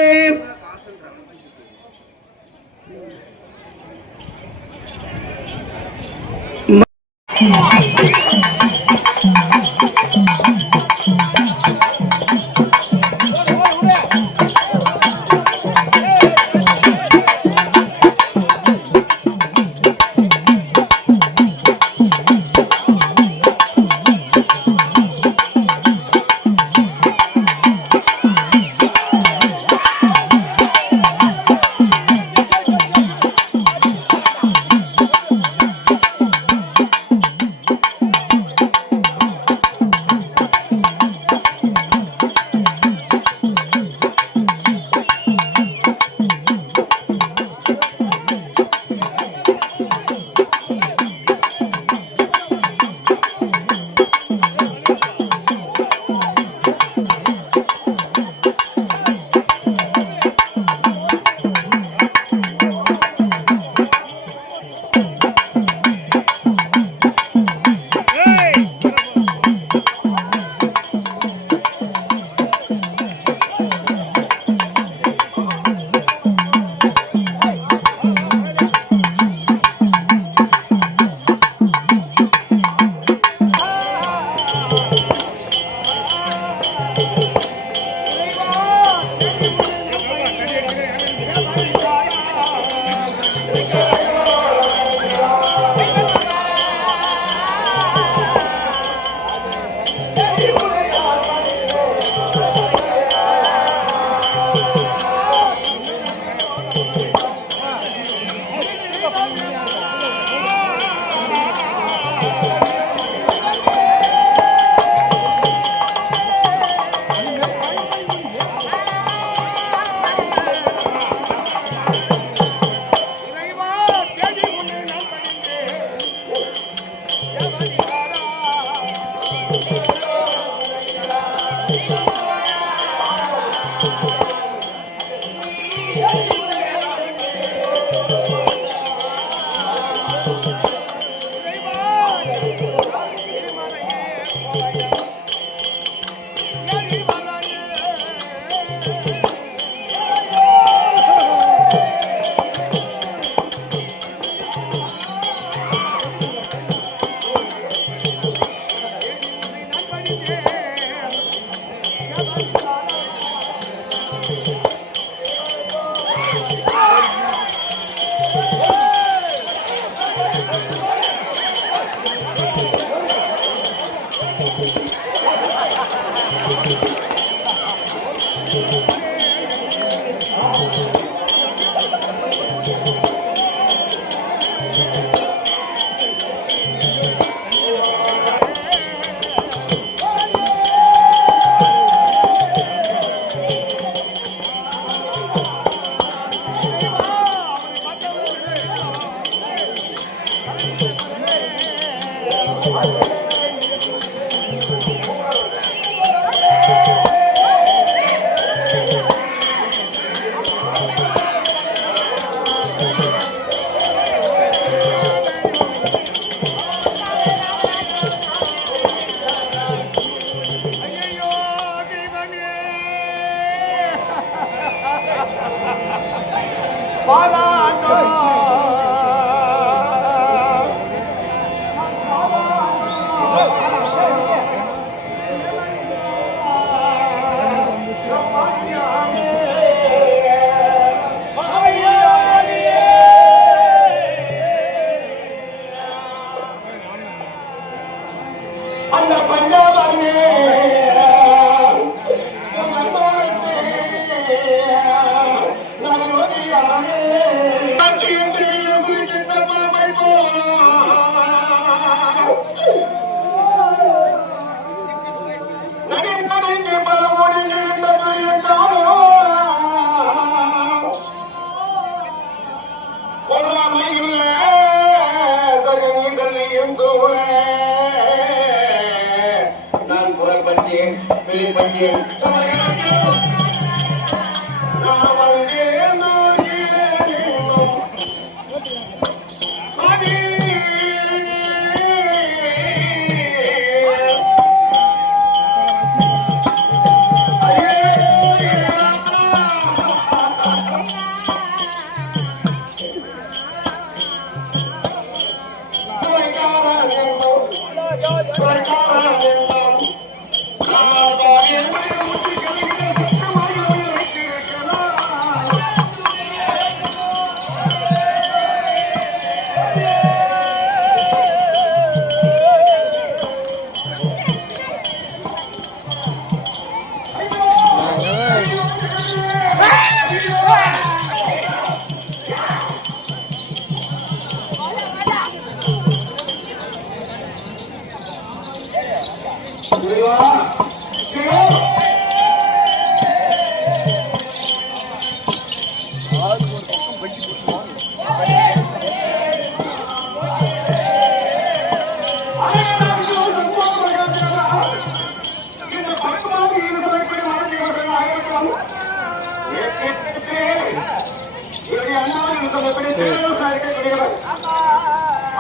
அந்த பஞ்சாபமே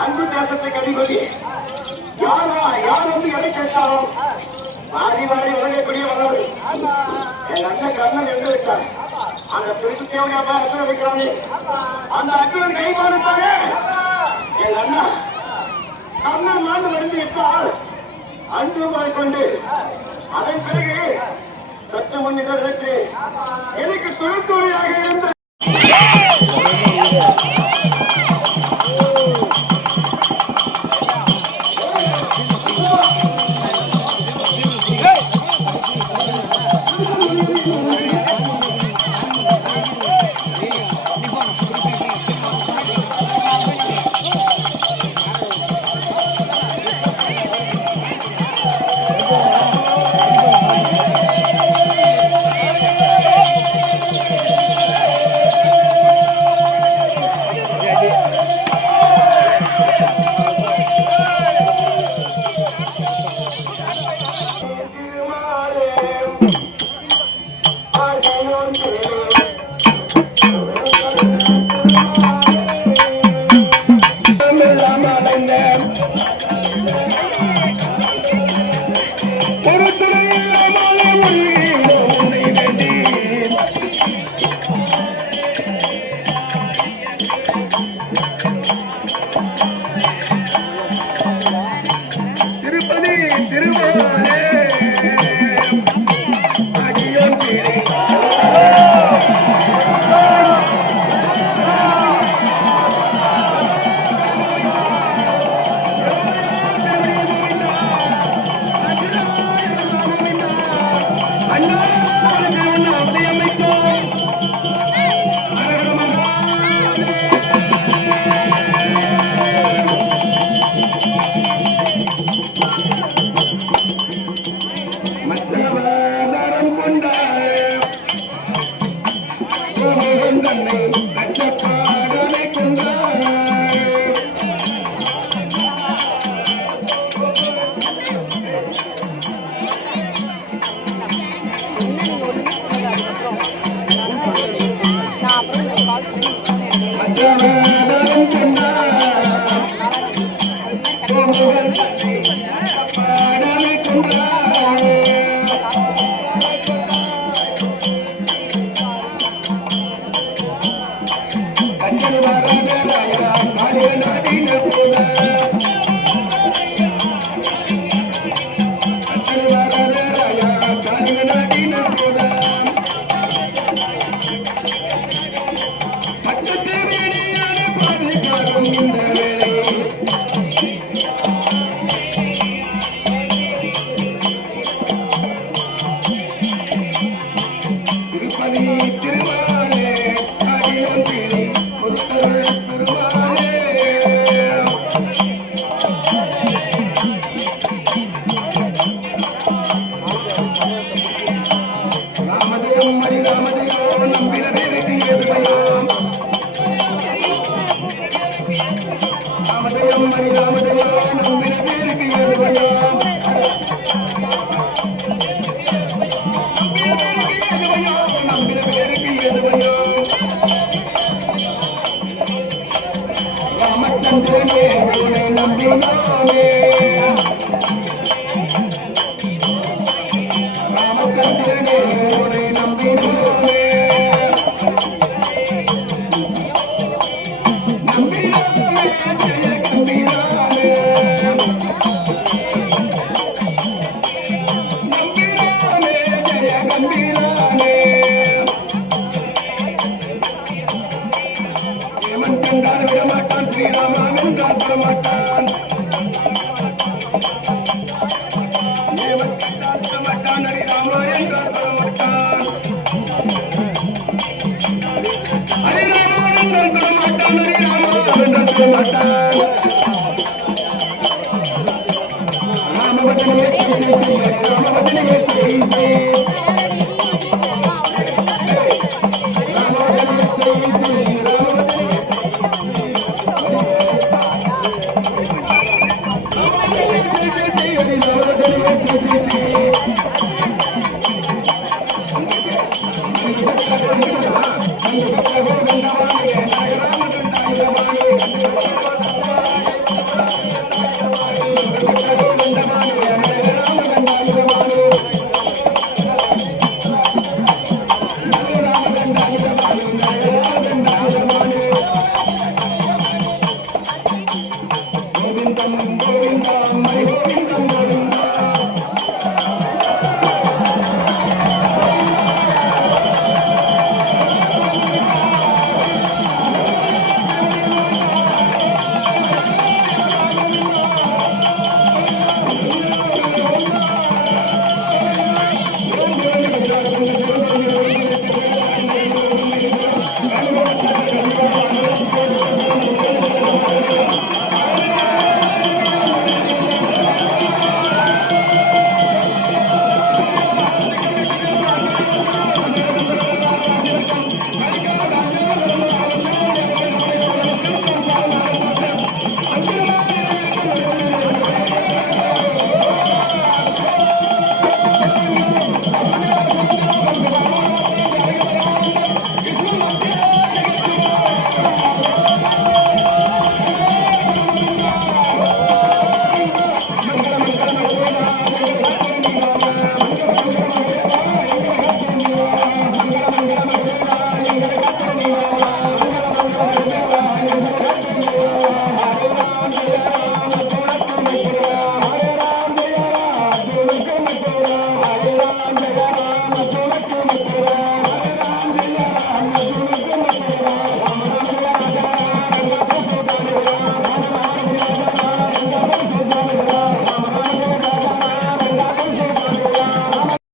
அன்பு தேசத்தை கதிபதி யார் வந்து எதை கேட்டாலும் வாரி வாரி உலகக்கூடிய வளர்வு என் அண்ணன் கண்ணன் எழுந்து விட்டார். அந்த திருப்பி தேவையா எத்தனை வைக்கிறாங்க அந்த அண்ணன் கைமாறுத்தாங்க. என் அண்ணா கண்ணன் மாண்டு வந்து விட்டால் அன்பு முறை கொண்டு அதன் பிறகு சற்று முன்னிட்டு எனக்கு தொழில்துறையாக இருந்த பாதம் கொண்டார் கோமுகன் பாடலை கொண்டார் கஞ்சல் வரதராயா காளிய நதின போல கஞ்சல் வரதராயா காளிய நதின போல பச்சத்தை வேணியான பாதைக்காரும் இந்த வேளை திருப்பதி திருமாலே காடியொன்றிலே முத்தமிழ் திருமாலே ராமதேவம் மணிராமதேவோ நம்பின வேலைக்கு எதுவையாம் ராமதேவம் மணிராமதேவோ நம்பின வேலைக்கு எதுவையாம் நம்பின வேலைக்கு எதுவையாம் ராமச்சந்திரனே உன்னை நம்பினானே ராமச்சந்திரனே உன்னை நம்பினானே நம்பினானே ஜெய கம்பினானே நம்பினானே ஜெய கம்பினானே ஏமன் கண்டார் விடமாட்டான் ஸ்ரீராமா வென்றார் விடமாட்டான் ஏமன் கண்டார் விடமாட்டான் ஹரிராமா என்றார் விடமாட்டான் ஹரிராமா வென்றார் விடமாட்டான் ஹரிராமா வென்றார் விடமாட்டான்